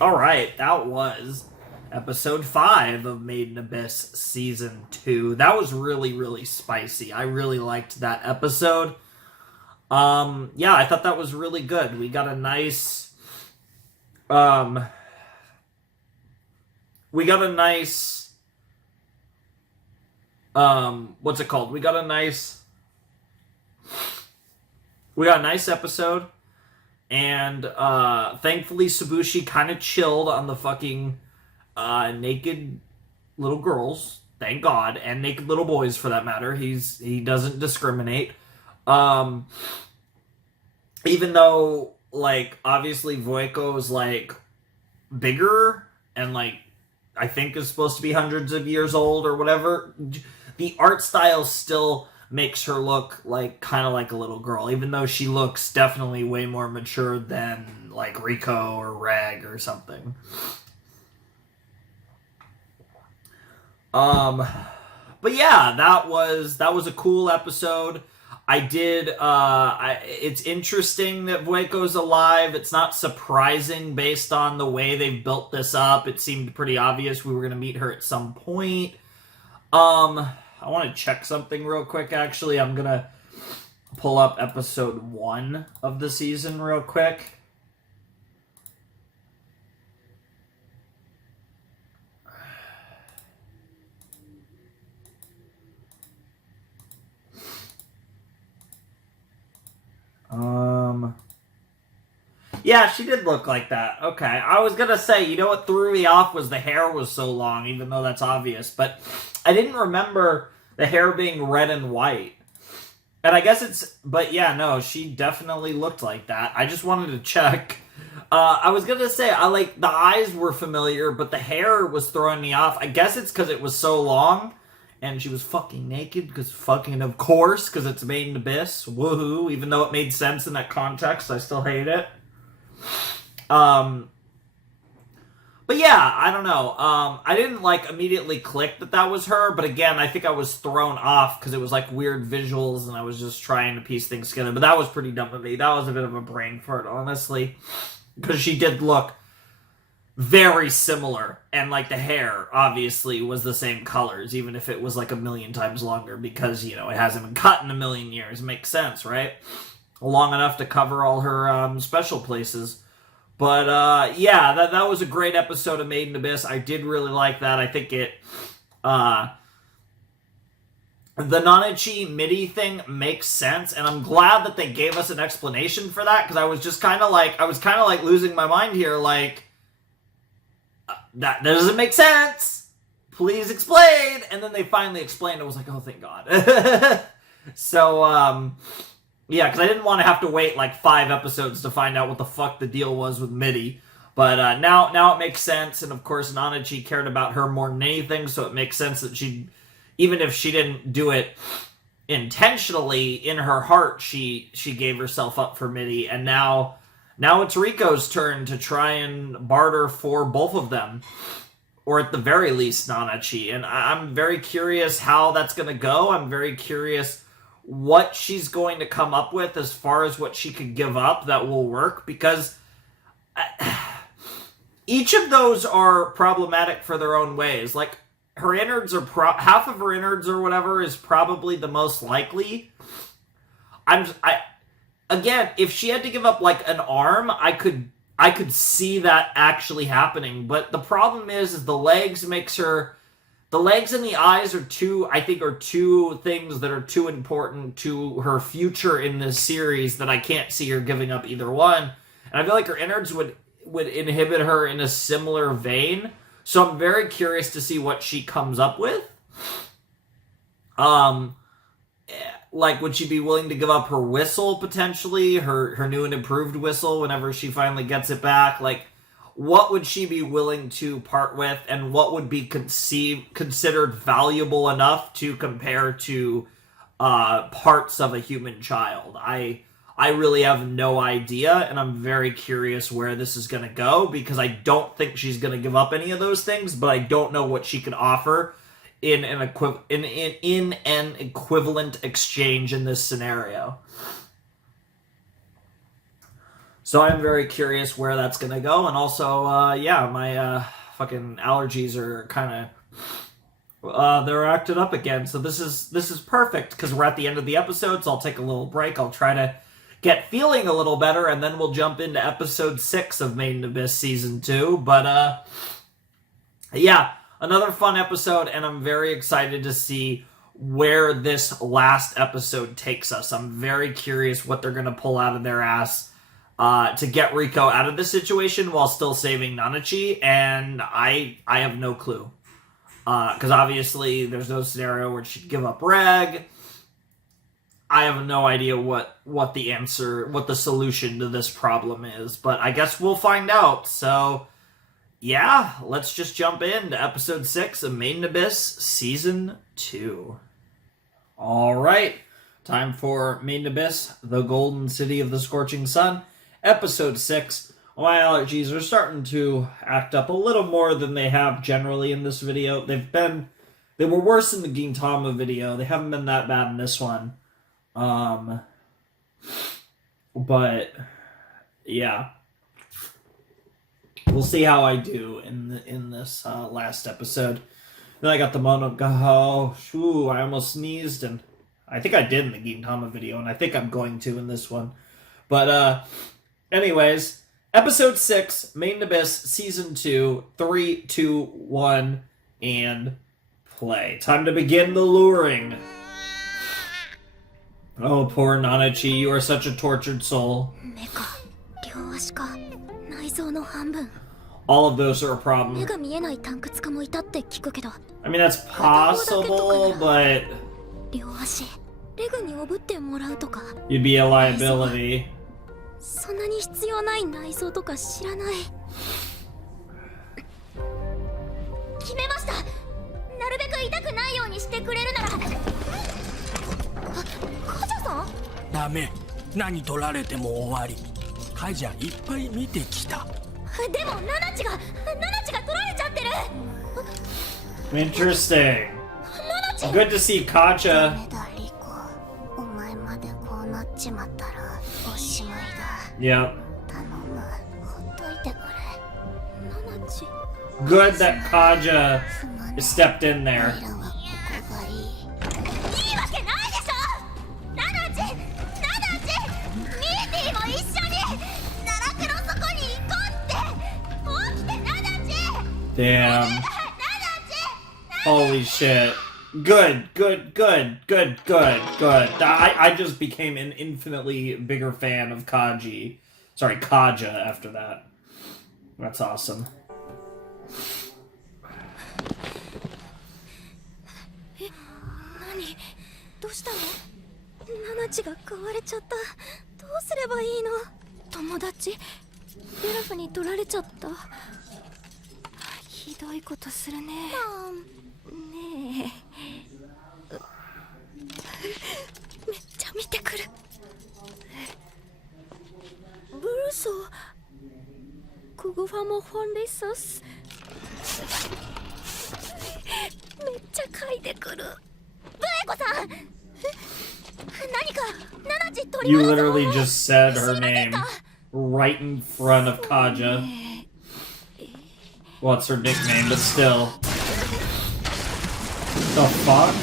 Alright, that was episode 5 of Made in Abyss Season 2. That was really, really spicy. I really liked that episode. Yeah, I thought that was really good. We got a nice, what's it called? We got a nice episode, and, thankfully Tsubushi kind of chilled on the fucking, naked little girls, thank God, and naked little boys for that matter. He doesn't discriminate. Even though, like, obviously Voeko's, like, bigger and, like, I think is supposed to be hundreds of years old or whatever, the art style still makes her look, like, kind of like a little girl, even though she looks definitely way more mature than, like, Riko or Rag or something. But yeah, that was a cool episode. It's interesting that Voeko's alive. It's not surprising based on the way they've built this up. It seemed pretty obvious we were going to meet her at some point. I want to check something real quick, actually. I'm going to pull up episode 1 of the season real quick. Yeah, she did look like that. Okay, I was gonna say, you know what threw me off was the hair was so long, even though that's obvious, but I didn't remember the hair being red and white. And I guess but yeah, no, she definitely looked like that. I just wanted to check. I was gonna say, the eyes were familiar, but the hair was throwing me off. I guess it's because it was so long. And she was fucking naked, because of course, because it's Made in Abyss. Woohoo. Even though it made sense in that context, I still hate it. But yeah, I don't know. I didn't, immediately click that was her, but again, I think I was thrown off, because it was, weird visuals, and I was just trying to piece things together. But that was pretty dumb of me. That was a bit of a brain fart, honestly. Because she did look very similar, and the hair obviously was the same colors, even if it was a million times longer, because it hasn't been cut in a million years. Makes sense, right? Long enough to cover all her special places. But yeah, that was a great episode of Made in Abyss. I did really like that. I think it the Nanachi MIDI thing makes sense, and I'm glad that they gave us an explanation for that, because I was just kind of losing my mind here, that doesn't make sense. Please explain. And then they finally explained. I was like, oh, thank God. So, yeah, because I didn't want to have to wait 5 episodes to find out what the fuck the deal was with MIDI. But now it makes sense. And of course, Nanachi cared about her more than anything. So it makes sense that even if she didn't do it intentionally, in her heart, she gave herself up for MIDI. And now it's Riko's turn to try and barter for both of them. Or at the very least, Nanachi. And I'm very curious how that's going to go. I'm very curious what she's going to come up with as far as what she could give up that will work. Because each of those are problematic for their own ways. Her innards are half of her innards or whatever is probably the most likely. Again, if she had to give up an arm, I could see that actually happening. But the problem is the legs the legs and the eyes are two things that are too important to her future in this series that I can't see her giving up either one. And I feel like her innards would inhibit her in a similar vein. So I'm very curious to see what she comes up with. Like, would she be willing to give up her whistle, potentially? Her new and improved whistle whenever she finally gets it back? Like, what would she be willing to part with, and what would be considered valuable enough to compare to parts of a human child? I really have no idea, and I'm very curious where this is going to go, because I don't think she's going to give up any of those things, but I don't know what she could offer in an equivalent exchange in this scenario. So I'm very curious where that's going to go, and also, yeah, my fucking allergies are kind of they're acted up again. So this is perfect, because we're at the end of the episode, so I'll take a little break. I'll try to get feeling a little better, and then we'll jump into episode 6 of Made in Abyss Season 2. But, yeah, another fun episode, and I'm very excited to see where this last episode takes us. I'm very curious what they're going to pull out of their ass to get Riko out of this situation while still saving Nanachi, and I have no clue. Because obviously there's no scenario where she'd give up Reg. I have no idea what the solution to this problem is, but I guess we'll find out. So, yeah, let's just jump into episode 6 of Made in Abyss Season 2. Alright, time for Made in Abyss, the Golden City of the Scorching Sun, episode 6. My allergies are starting to act up a little more than they have generally in this video. They were worse in the Gintama video. They haven't been that bad in this one. But yeah, we'll see how I do in this last episode. Then I got the mono. Oh, shoo! I almost sneezed, and I think I did in the Gintama video, and I think I'm going to in this one. But anyways, episode 6, Made in Abyss, Season 2, 3, 2, 1, and play. Time to begin the luring. Oh, poor Nanachi, you are such a tortured soul. All of those are a problem. I mean, that's possible, but you'd be a liability. Interesting. Good to see Kaja. Yep. Good that Kaja stepped in there. Damn. Holy shit. Good. I just became an infinitely bigger fan of Kaja after that. That's awesome. You literally just said her name right in front of Kaja. Well, it's her nickname, but still. The fuck?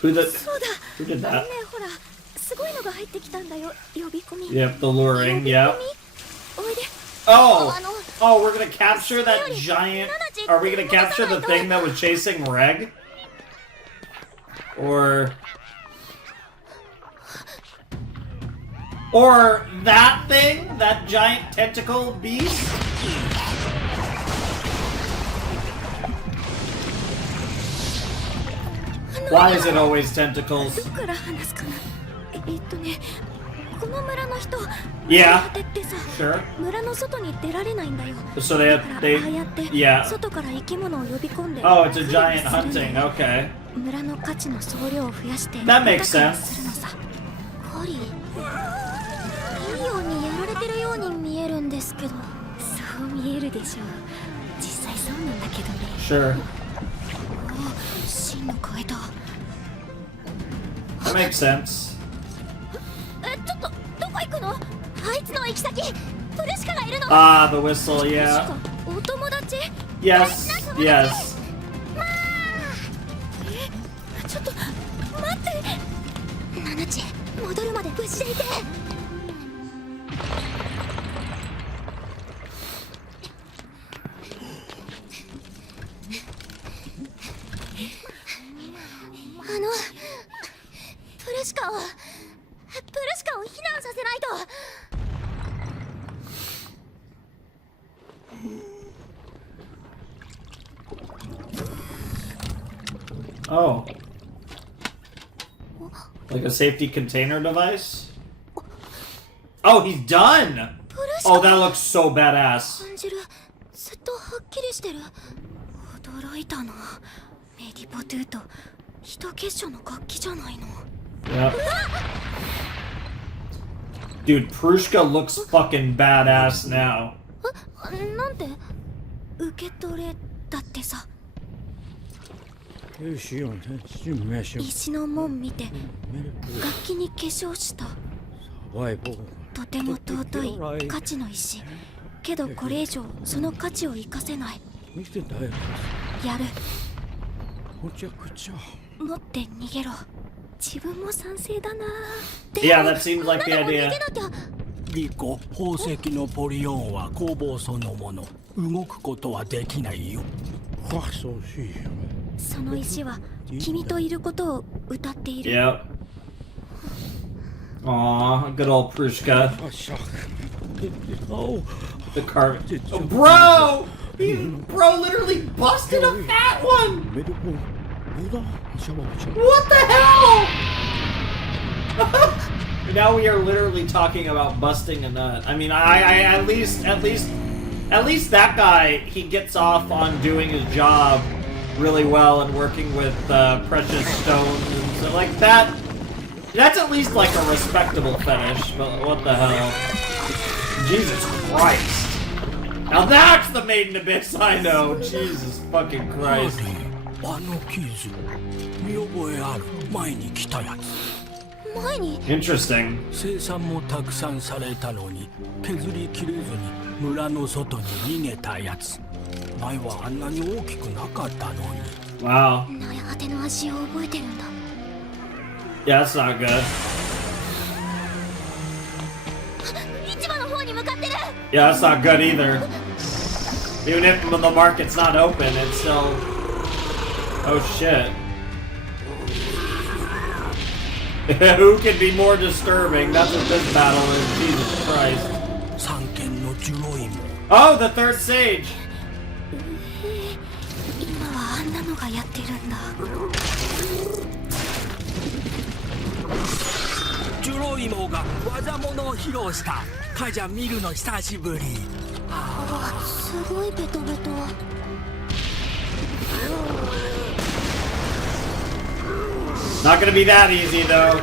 Who did that? Yep, the luring, yep. Oh, we're gonna capture that giant... Are we gonna capture the thing that was chasing Reg? Or that thing? That giant tentacle beast? Why is it always tentacles? どこから話すかな。この村の人、 Yeah. 苦手ってさ、 Sure. 村の外に出られないんだよ。 So だからああやって yeah. 外から生き物を呼び込んで Oh, it's a giant 狩りをする hunting. んだよ。 Okay. 村の価値の総量を増やして That makes 豊か sense. にするのさ。狩り、いいようにやられてるように見えるんですけど。そう見えるでしょう。実際そうなんだけどね。 Sure. 真の声だ。 That makes sense. ちょっとどこ行くの？あいつの行き先。プルシカがいるの。 Ah, the whistle. Yeah. お友達？ Yes. Yes. ちょっと待って。ナナチ、戻るまで無事でいて。プルシカを避難させないと。 Oh. Like a safety container device? Oh, he's done! Oh, that looks so badass. 感じる。ずっとはっきりしてる。驚いたな。メディポトゥと人結晶の楽器じゃないの。 Yep. Dude, Prushka looks fucking badass now. なんて受け取れだってさ。石の門見て楽器に化粧した。とても尊い価値の石。けどこれ以上その価値を生かせない。やる。持って逃げろ。自分も賛成だな。 Yeah, that seems like the idea. リコ、宝石のポリオンは工房そのもの。動くことはできないよ。その石は君といることを歌っている。 Yep. Aw, good old Prushka. The car. Oh, bro! Bro literally busted a fat one! What the hell? Now we are literally talking about busting a nut. I mean, I at least that guy, he gets off on doing his job really well and working with precious stones and so like that. That's at least like a respectable fetish. But what the hell? Jesus Christ! Now that's the maiden abyss I know. Jesus fucking Christ. あの傷、見覚えある。前に来たやつ。前に Interesting. 生産もたくさんされたのに削りきれずに村の外に逃げたやつ。前はあんなに大きくなかったのに。Wow. 苗果ての味を覚えてるんだ。 Yeah, that's not good. 市場の方に向かってる。 Yeah, that's not good either. Even if the market's not open, it's still... Oh shit. Who could be more disturbing? That's what this battle is. Jesus Christ. 三軒のジュロイモ。 Oh, the third sage! 今はあんなのがやってるんだ。ジュロイモが技物を披露した。カジャ見るの久しぶり。すごいベトベト。 Not gonna be that easy, though.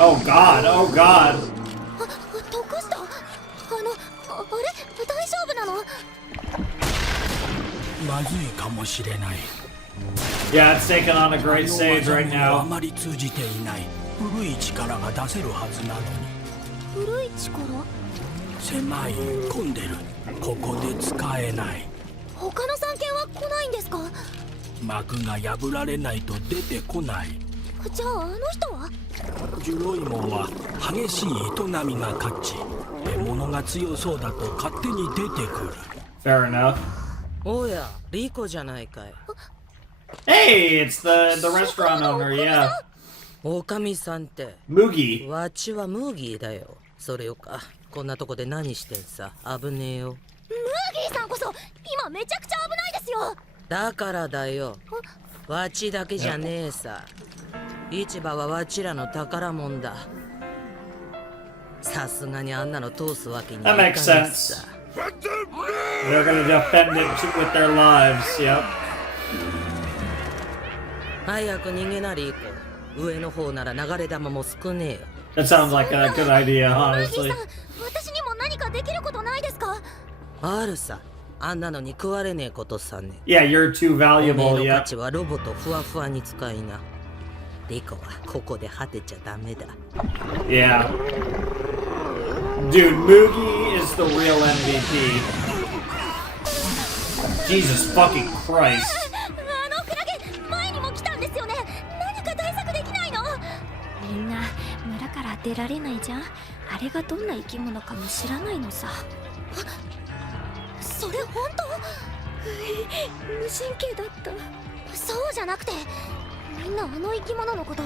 Oh god, oh god. 溶かした。あれ大丈夫なの？まずいかもしれない。 Yeah, it's taking on a great sage right あ now. まり通じていない。古い力が出せるはずなのに。古い力？狭い、混んでる。ここで使えない。 他の三軒は来ないんですか？幕が破られないと出てこない。じゃああの人は？ジュロイモンは激しい営みが勝ち、獲物が強そうだと勝手に出てくる。 Fair enough. おや、リコじゃないかい。 Hey, it's the restaurant owner, yeah. おかみさんって。 Moogie. わちはムーギーだよ。それよか。こんなとこで何してんさ。危ねえよ。ムーギーさんこそそ今めちゃくちゃ危ないですよ。だからだよ。わちだけじゃねえさ。市場はわちらの宝物だ。さすがにあんなの通すわけにはい That か makes ない sense. さ。They're gonna defend it with their lives. Yep. 早く逃げなり行こう。上の方なら流れ弾も少ねえよ。That sounds like a good idea, マギ honestly. さん、私にも何かできることないですか？あるさ。あんなのに食われねえことさね。Yeah, you're too おめ valuable. えの価 Yep. 値はロボとふわふわに使いな。リコはここで果てちゃダメだ。Yeah. Dude, Moogie is the real MVP. Jesus fucking Christ. あのクラゲ、前にも来たんですよね。何か対策できないの？みんな村から出られないじゃん。あれがどんな生き物かも知らないのさ。それ本当？無神経だった。そうじゃなくて、みんなあの生き物のこと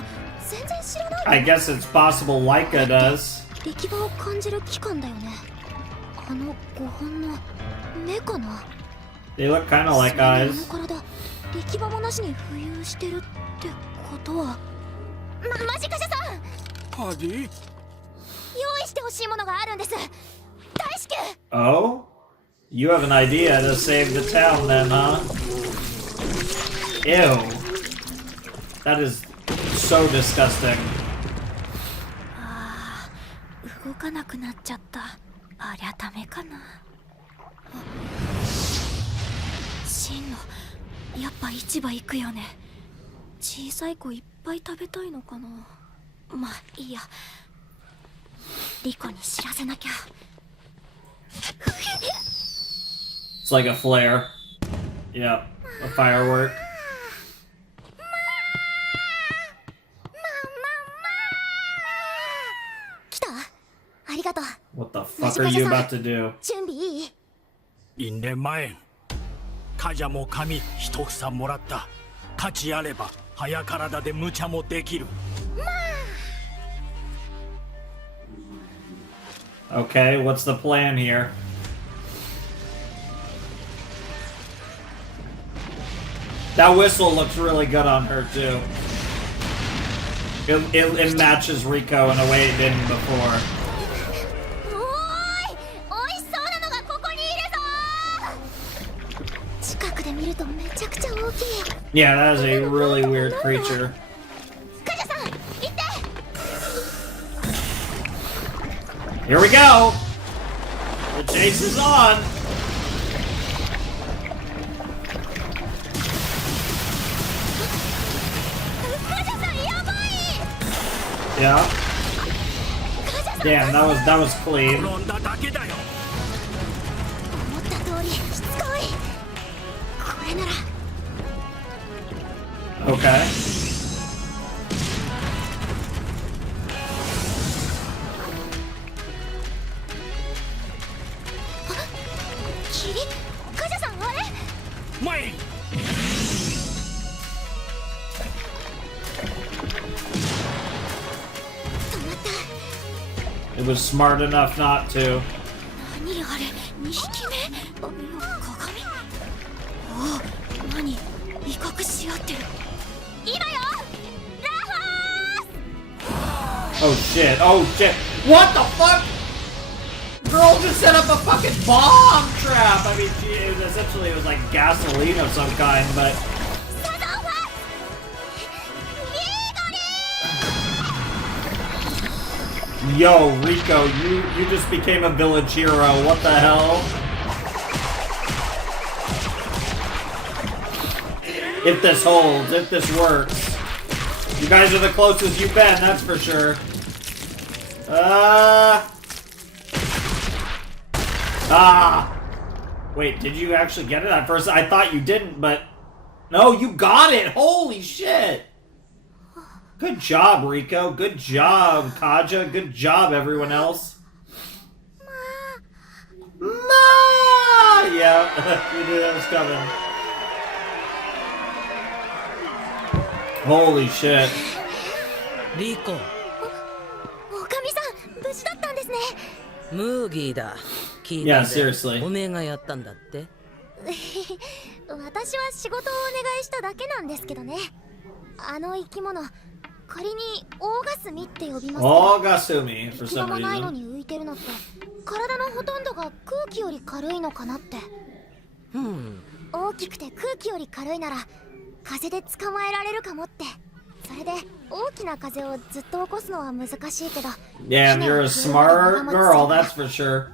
全然知らないの。 I guess it's possible Laika does. 力場を感じる器官だよね。あの5本の目かな。 They look kind of like それにあ eyes. の体、力場もなしに浮遊してるってことは、マジカシャさん、パディ用意してほしいものがあるんです。大至急。 Oh? You have an idea to save the town then, huh? Ew. That is so disgusting. ああ、動かなくなっちゃった。ありゃダメかな。シンの、やっぱ市場行くよね。小さい子いっぱい食べたいのかな。まあいいや。リコに知らせなきゃ。 It's like a flare. Yep. A firework. 来た？ありがとう。 What the fuck are you about to do? 準備いい？インレマエンカジャも紙一房もらった。価値あれば早体で無茶もできる。 Okay, what's the plan here? That whistle looks really good on her too. It matches Rico in a way it didn't before. おーい、美味しそうなのがここにいるぞ。近くで見るとめちゃくちゃ大きい。 Yeah, that is a really weird creature. カジャさん、行って。 Here we go! The chase is on! Yeah. Damn, that was clean. 転んだだけだよ。思った通りしつこい。これなら。 Okay. 霧？カジャさんあれ？前 It was smart enough not to. 何あれ？2匹目？あ、いや鏡？おお、何？威嚇し合ってる。今よ！ラファース！ Oh shit, oh shit. What the fuck? Girl just set up a fucking bomb trap! I mean, essentially it was like gasoline of some kind, but... Yo, Rico, you just became a village hero. What the hell? If this holds, if this works. You guys are the closest you've been, that's for sure. Wait, did you actually get it? At first I thought you didn't, but... No, you got it! Holy shit! Good job, Rico. Good job, Kaja. Good job, everyone else. Ma! Yeah, we knew that was coming. Holy shit. リコ、おかみさん、無事だったんですね。ムーギーだ。聞いた Yeah, ぜ。 seriously. おめえがやったんだって。私は仕事をお願いしただけなんですけどね。あの生き物、仮にオーガスミって呼びますけど、オーガスミ for 行き some 場もないの reason. に浮いてるのって体のほとんどが空気より軽いのかなって。大きくて空気より軽いなら風で捕まえられるかもって。それで大きな風をずっと起こすのは難しいけど。 Yeah, and you're a smart girl, that's for sure.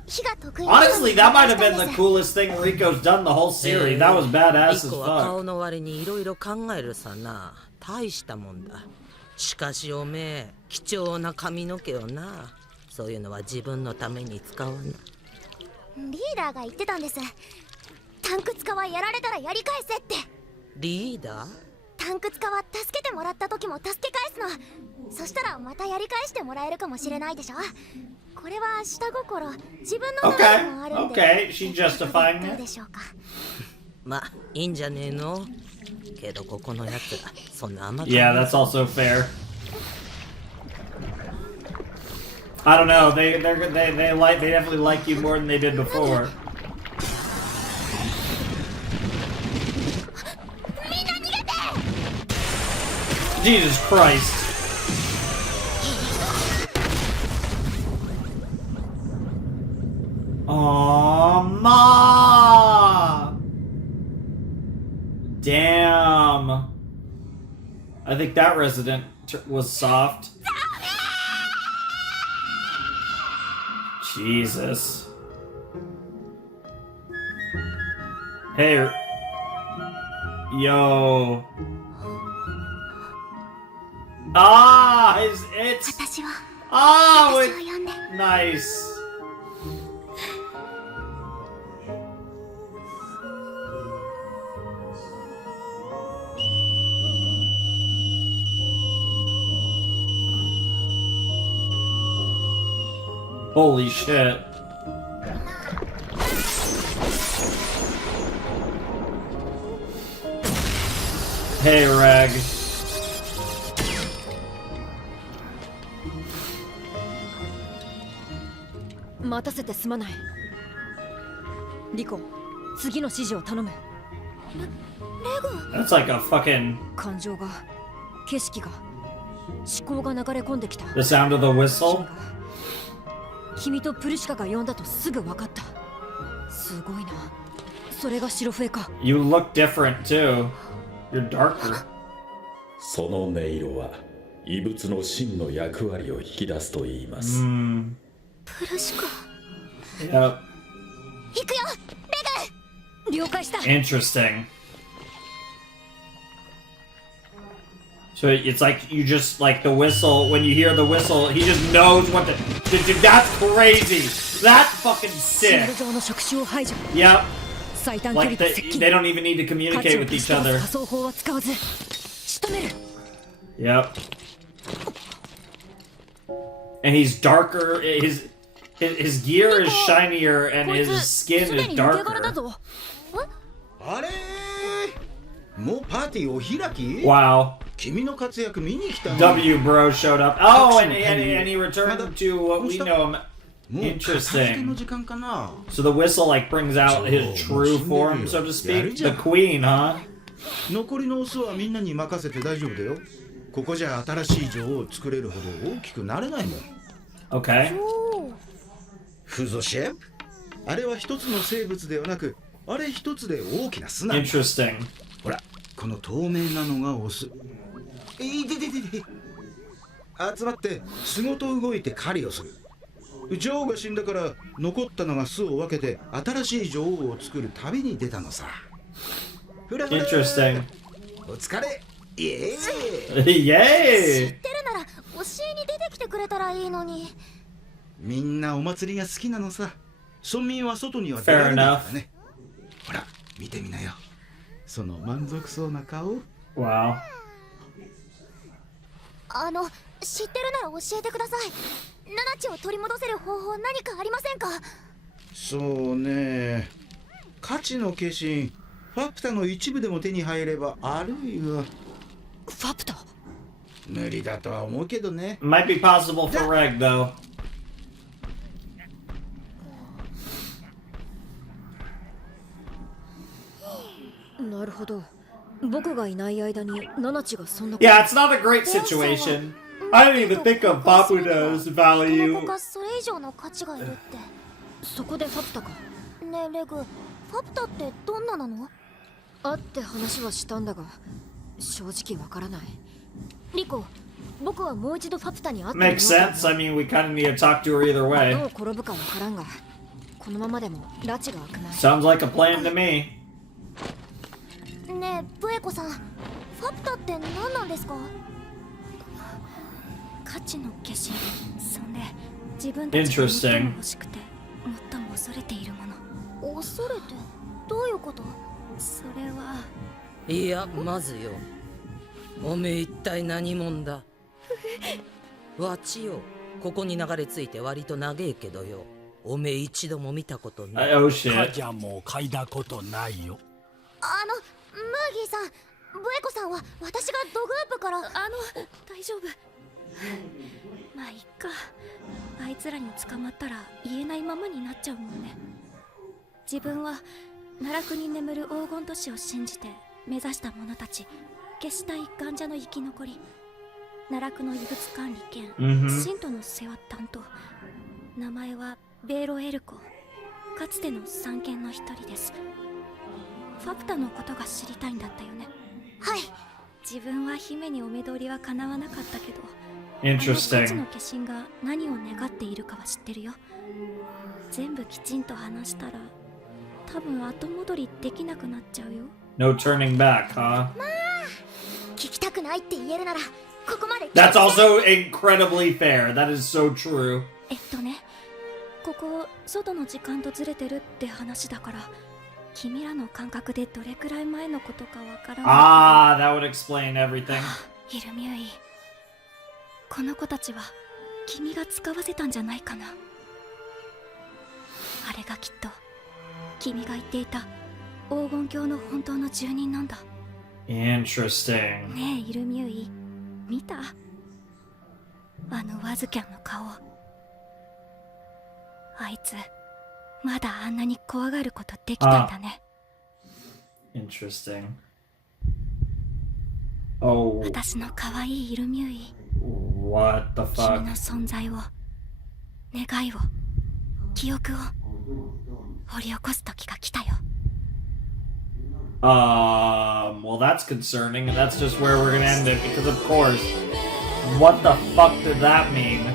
Honestly, that might have been the coolest thing Rico's done the whole series. That was badass as リコは顔 fuck. の割にいろいろ考えるさな。大したもんだ。しかしおめえ、貴重な髪の毛をな。そういうのは自分のために使わな。リーダーが言ってたんです。タンクツカはやられたらやり返せって。リーダー？タンクツカは助けてもらった時も助け返すの。そしたらまたやり返してもらえるかもしれないでしょ。これは下心、自分のためにもあるんで。Okay, she's justifying どう it. でしょうか。まあいいんじゃねえの。けどここのやつらそんな甘く Yeah, that's also fair. I don't know. They definitely like you more than they did before. Jesus Christ. Aw, Ma! Damn. I think that resident was soft. Jesus. Hey. Yo. Ah, it's 私は oh, 私 it, を呼んで。 nice. Holy shit. Hey, Reg. 待たせてすまない。リコ、次の指示を頼む。That's like a fucking... 感情が、景色が、思考が流れ込んできた。 The sound of the whistle? 君とプルシカが呼んだとすぐ分かった。すごいな。それが白笛か。 You look different too. You're darker. その音色は異物の真の役割を引き出すと言います。プルシカ。Yep. 行くよ、レグ。了解した。 Interesting. So it's like you just like the whistle. When you hear the whistle, he just knows what to. Dude, that's crazy. That's fucking シ sick. ール上の触手を排除。 Yep. 最短距離 Like で接近。 they don't even need to communicate with each other. 仮想法は使わず仕留める。 Yep. And he's darker. His gear is shinier and こい his つ skin すで is に抜け殻だ darker. ぞ。あれもうパーティーお開き Wow. 君の活躍見に来たの W bro showed up. Oh, and he returned to what we know him. もう片付けの Interesting. 時間かな So the whistle like brings out his true form, so to speak. The queen, huh? 残りのオスはみんなに任せて大丈夫だよ。ここじゃ新しい女王を作れるほど大きくなれないもん。 Okay. フゾシェプあれは一つの生物ではなく、あれ一つで大きな砂。 Interesting. ほら、この透明なのがオス。いてててて。集まって巣ごと動いて狩りをする。女王が死んだから残ったのが巣を分けて新しい女王を作る旅に出たのさ。ふらふら Interesting. お疲れ。イエーイ。知 Yay! ってるなら教えに出てきてくれたらいいのに。みんなお祭りが好きなのさ。村民は外には出られないからね。ほら、見てみなよ。その満足そうな顔。 Wow. 知ってるなら教えてください。ナナチを取り戻せる方法何かありませんか？そうね。価値の化身、ファプタの一部でも手に入れば、あるいは。ファプタ？無理だとは思うけどね。 Might be possible for Reg though. るほど。僕がいない間にナナチがそんな。Yeah, it's not a great situation. I didn't even think of Babuda's value. 他それ以上の価値がいるって。そこでファプタか。ねえレグ、ファプタってどんななの？会って話はしたんだが、正直わからない。リコ、僕はもう一度ファプタに会ってみよう。Makes sense. I mean, we kind of need to talk to her either ど way. う転ぶかわからんが、このままでも拉致が開くない。 Sounds like a plan to me. ねえブエコさん、ファプタって何なんですか？価値の化身。そんで自分たちが最も欲しくて最も恐れているもの。恐れてどういうこと？それは。いや、まずよ、おめえ一体何者だ？わちよ、ここに流れ着いて割と長えけどよ、おめえ一度も見たことない。Oh shit. カジャも嗅いだことないよ。ムーギーさん、ブエコさんは私がドグープから。大丈夫。まあいっか。あいつらに捕まったら言えないままになっちゃうもんね。自分は奈落に眠る黄金都市を信じて目指した者たち、消したい患者の生き残り、奈落の遺物管理兼信徒の世話担当。名前はベーロエルコ。かつての三賢の一人です。ファプタのことが知りたいんだったよね。はい。自分は姫にお目通りは叶わなかったけど、Interesting. 価値の化身が何を願っているかは知ってるよ。全部きちんと話したら多分後戻りできなくなっちゃうよ。 No turning back, huh? まあ聞きたくないって言えるならここまで。 That's also incredibly fair. That is so true. ここ外の時間とずれてるって話だから、君らの感覚でどれくらい前のことかわからない。Ah, that would explain everything. イルミュイ、この子たちは君が使わせたんじゃないかな。あれがきっと君が言っていた黄金鏡の本当の住人なんだ。 Interesting. ねえイルミュイ、見た？あのワズキャンの顔。あいつまだあんなに怖がることできたんだね。Interesting. Oh. 私の可愛いイルミュイ。 What the 君 fuck? の存在を、願いを、記憶を掘り起こす時が来たよ。Well, that's concerning, and that's just where we're gonna end it, because of course, what the fuck did that mean?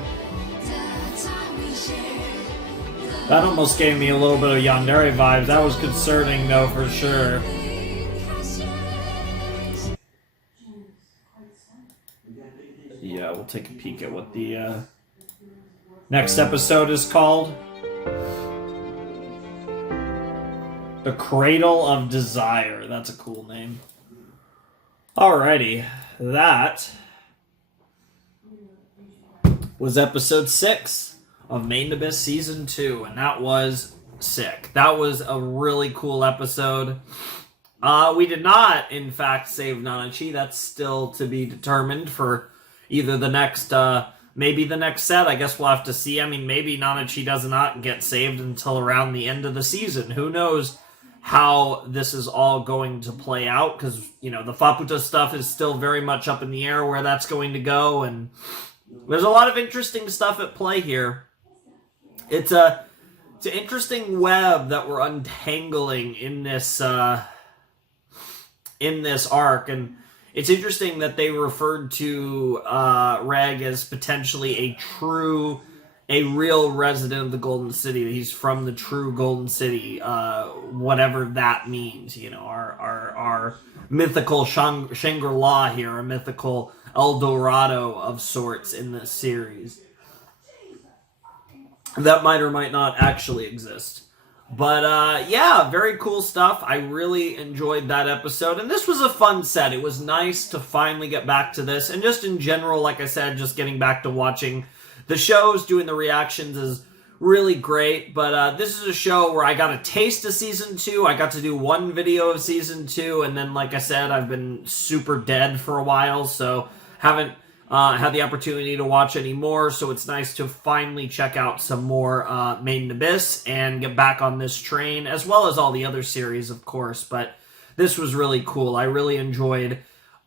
That almost gave me a little bit of Yandere vibes. That was concerning, though, for sure. Yeah, we'll take a peek at what the next episode is called. The Cradle of Desire. That's a cool name. Alrighty. That was episode 6 of Main Abyss Season 2, and that was sick. That was a really cool episode. We did not, in fact, save Nanachi. That's still to be determined for either the next, maybe the next set. I guess we'll have to see. I mean, maybe Nanachi does not get saved until around the end of the season. Who knows how this is all going to play out, because, you know, the Faputa stuff is still very much up in the air where that's going to go, and there's a lot of interesting stuff at play here. It's an interesting web that we're untangling in this arc, and it's interesting that they referred to Reg as potentially a real resident of the Golden City. He's from the true Golden City, whatever that means. You know, our mythical Shangri-La here, a mythical El Dorado of sorts in this series. That might or might not actually exist. But, yeah, very cool stuff. I really enjoyed that episode. And this was a fun set. It was nice to finally get back to this. And just in general, like I said, just getting back to watching the shows, doing the reactions is really great. But this is a show where I got a taste of Season 2. I got to do one video of Season 2. And then, like I said, I've been super dead for a while. So haven't had the opportunity to watch any more, so it's nice to finally check out some more Made in Abyss and get back on this train, as well as all the other series, of course. But this was really cool. I really enjoyed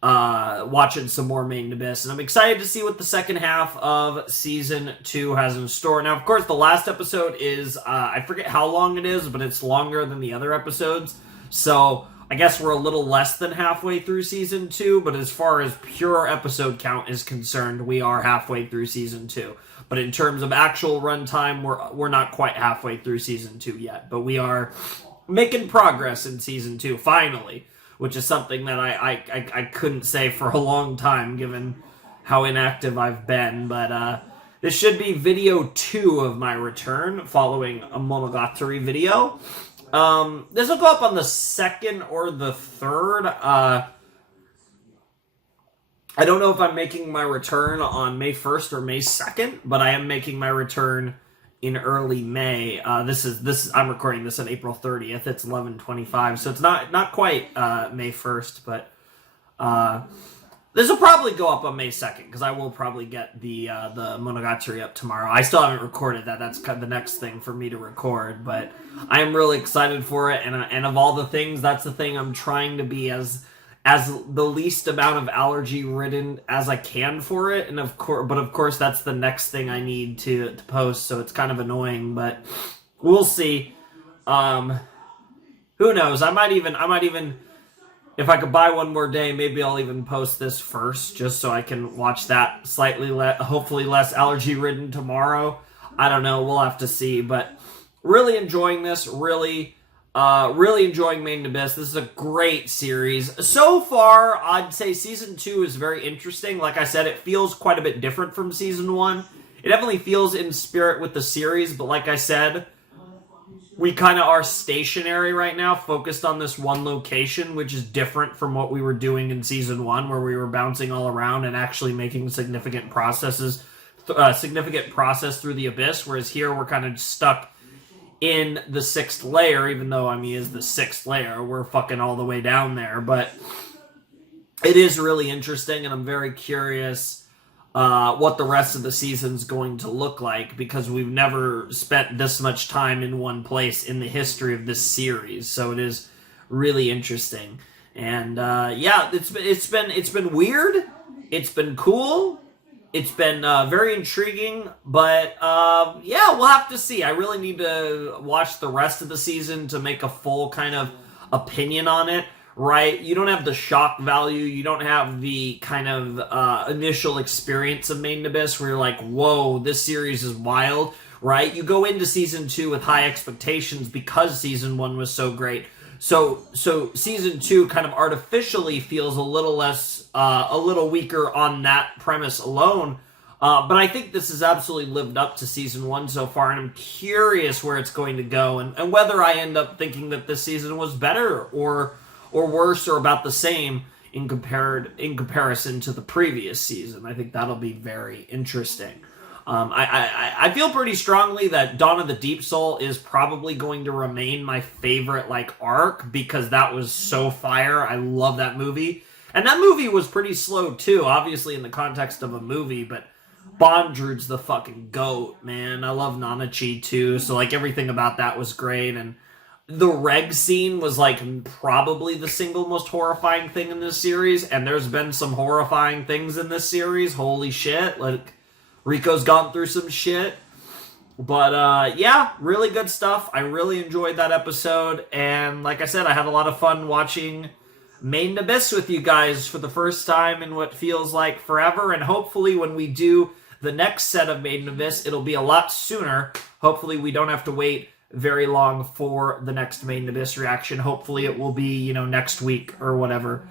watching some more Made in Abyss, and I'm excited to see what the second half of season 2 has in store. Now, of course, the last episode is, I forget how long it is, but it's longer than the other episodes, so I guess we're a little less than halfway through season 2, but as far as pure episode count is concerned, we are halfway through season 2. But in terms of actual runtime, we're not quite halfway through season 2 yet, but we are making progress in season 2, finally, which is something that I couldn't say for a long time, given how inactive I've been. But this should be video 2 of my return, following a Monogatari video. This will go up on the 2nd or the 3rd. I don't know if I'm making my return on May 1st or May 2nd, but I am making my return in early May. I'm recording this on April 30th. It's 11:25, so it's not quite May 1st, but this will probably go up on May 2nd, because I will probably get the Monogatari up tomorrow. I still haven't recorded that. That's kind of the next thing for me to record, but I am really excited for it, and of all the things, that's the thing I'm trying to be as the least amount of allergy ridden as I can for it, and of course that's the next thing I need to post, so it's kind of annoying, but we'll see. Who knows? I might even if I could buy one more day, maybe I'll even post this first, just so I can watch that slightly hopefully less allergy ridden tomorrow. I don't know, we'll have to see, but really enjoying this, really enjoying Made in Abyss. This is a great series. So far, I'd say Season 2 is very interesting. Like I said, it feels quite a bit different from Season 1. It definitely feels in spirit with the series, but like I said, we kind of are stationary right now, focused on this one location, which is different from what we were doing in Season 1, where we were bouncing all around and actually making significant process through the Abyss, whereas here we're kind of stuck in the 6th layer, even though, I mean, is the 6th layer. We're fucking all the way down there, but it is really interesting, and I'm very curious what the rest of the season's going to look like, because we've never spent this much time in one place in the history of this series, so it is really interesting. And yeah, it's been weird, it's been cool, it's been very intriguing, but yeah, we'll have to see. I really need to watch the rest of the season to make a full kind of opinion on it, right? You don't have the shock value, you don't have the kind of initial experience of Made in Abyss where you're like, whoa, this series is wild, right? You go into Season 2 with high expectations because Season 1 was so great. So Season 2 kind of artificially feels a little less, a little weaker on that premise alone. But I think this has absolutely lived up to Season 1 so far, and I'm curious where it's going to go, and whether I end up thinking that this season was better or worse or about the same in comparison to the previous season. I think that'll be very interesting. I feel pretty strongly that Dawn of the Deep Soul is probably going to remain my favorite, like, arc, because that was so fire. I love that movie. And that movie was pretty slow, too, obviously in the context of a movie, but Bondrewd's the fucking GOAT, man. I love Nanachi, too, so, like, everything about that was great, and the reg scene was, like, probably the single most horrifying thing in this series, and there's been some horrifying things in this series. Holy shit, like, Rico's gone through some shit. But, yeah, really good stuff. I really enjoyed that episode. And like I said, I had a lot of fun watching Made in Abyss with you guys for the first time in what feels like forever. And hopefully when we do the next set of Made in Abyss, it'll be a lot sooner. Hopefully we don't have to wait very long for the next Made in Abyss reaction. Hopefully it will be, you know, next week or whatever.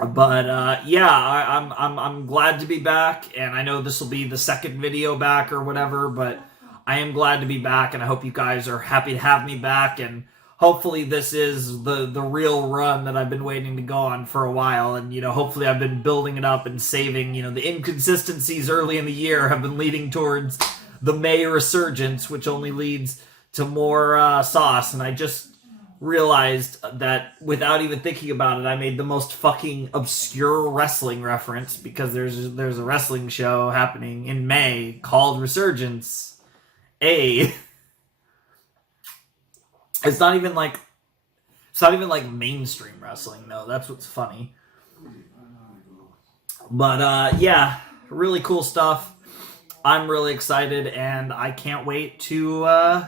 But yeah, I'm glad to be back, and I know this will be the second video back or whatever, but I am glad to be back, and I hope you guys are happy to have me back, and hopefully this is the real run that I've been waiting to go on for a while, and, you know, hopefully I've been building it up and saving, you know, the inconsistencies early in the year have been leading towards the May resurgence, which only leads to more sauce, and I just realized that without even thinking about it, I made the most fucking obscure wrestling reference, because there's a wrestling show happening in May called Resurgence. It's not even like It's not even like mainstream wrestling, though. That's what's funny. But yeah, really cool stuff. I'm really excited, and I can't wait to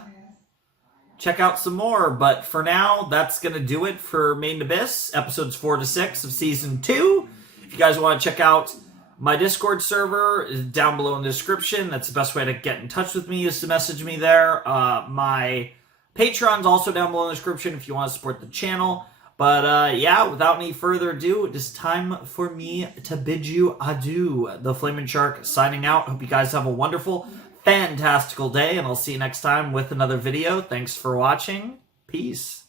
check out some more. But for now, that's going to do it for Main Abyss, episodes 4 to 6 of Season 2. If you guys want to check out my Discord server, is down below in the description. That's the best way to get in touch with me, is to message me there. My Patreon's also down below in the description if you want to support the channel. But yeah, without any further ado, it is time for me to bid you adieu. The Flaming Shark signing out. Hope you guys have a wonderful, fantastical day, and I'll see you next time with another video. Thanks for watching. Peace.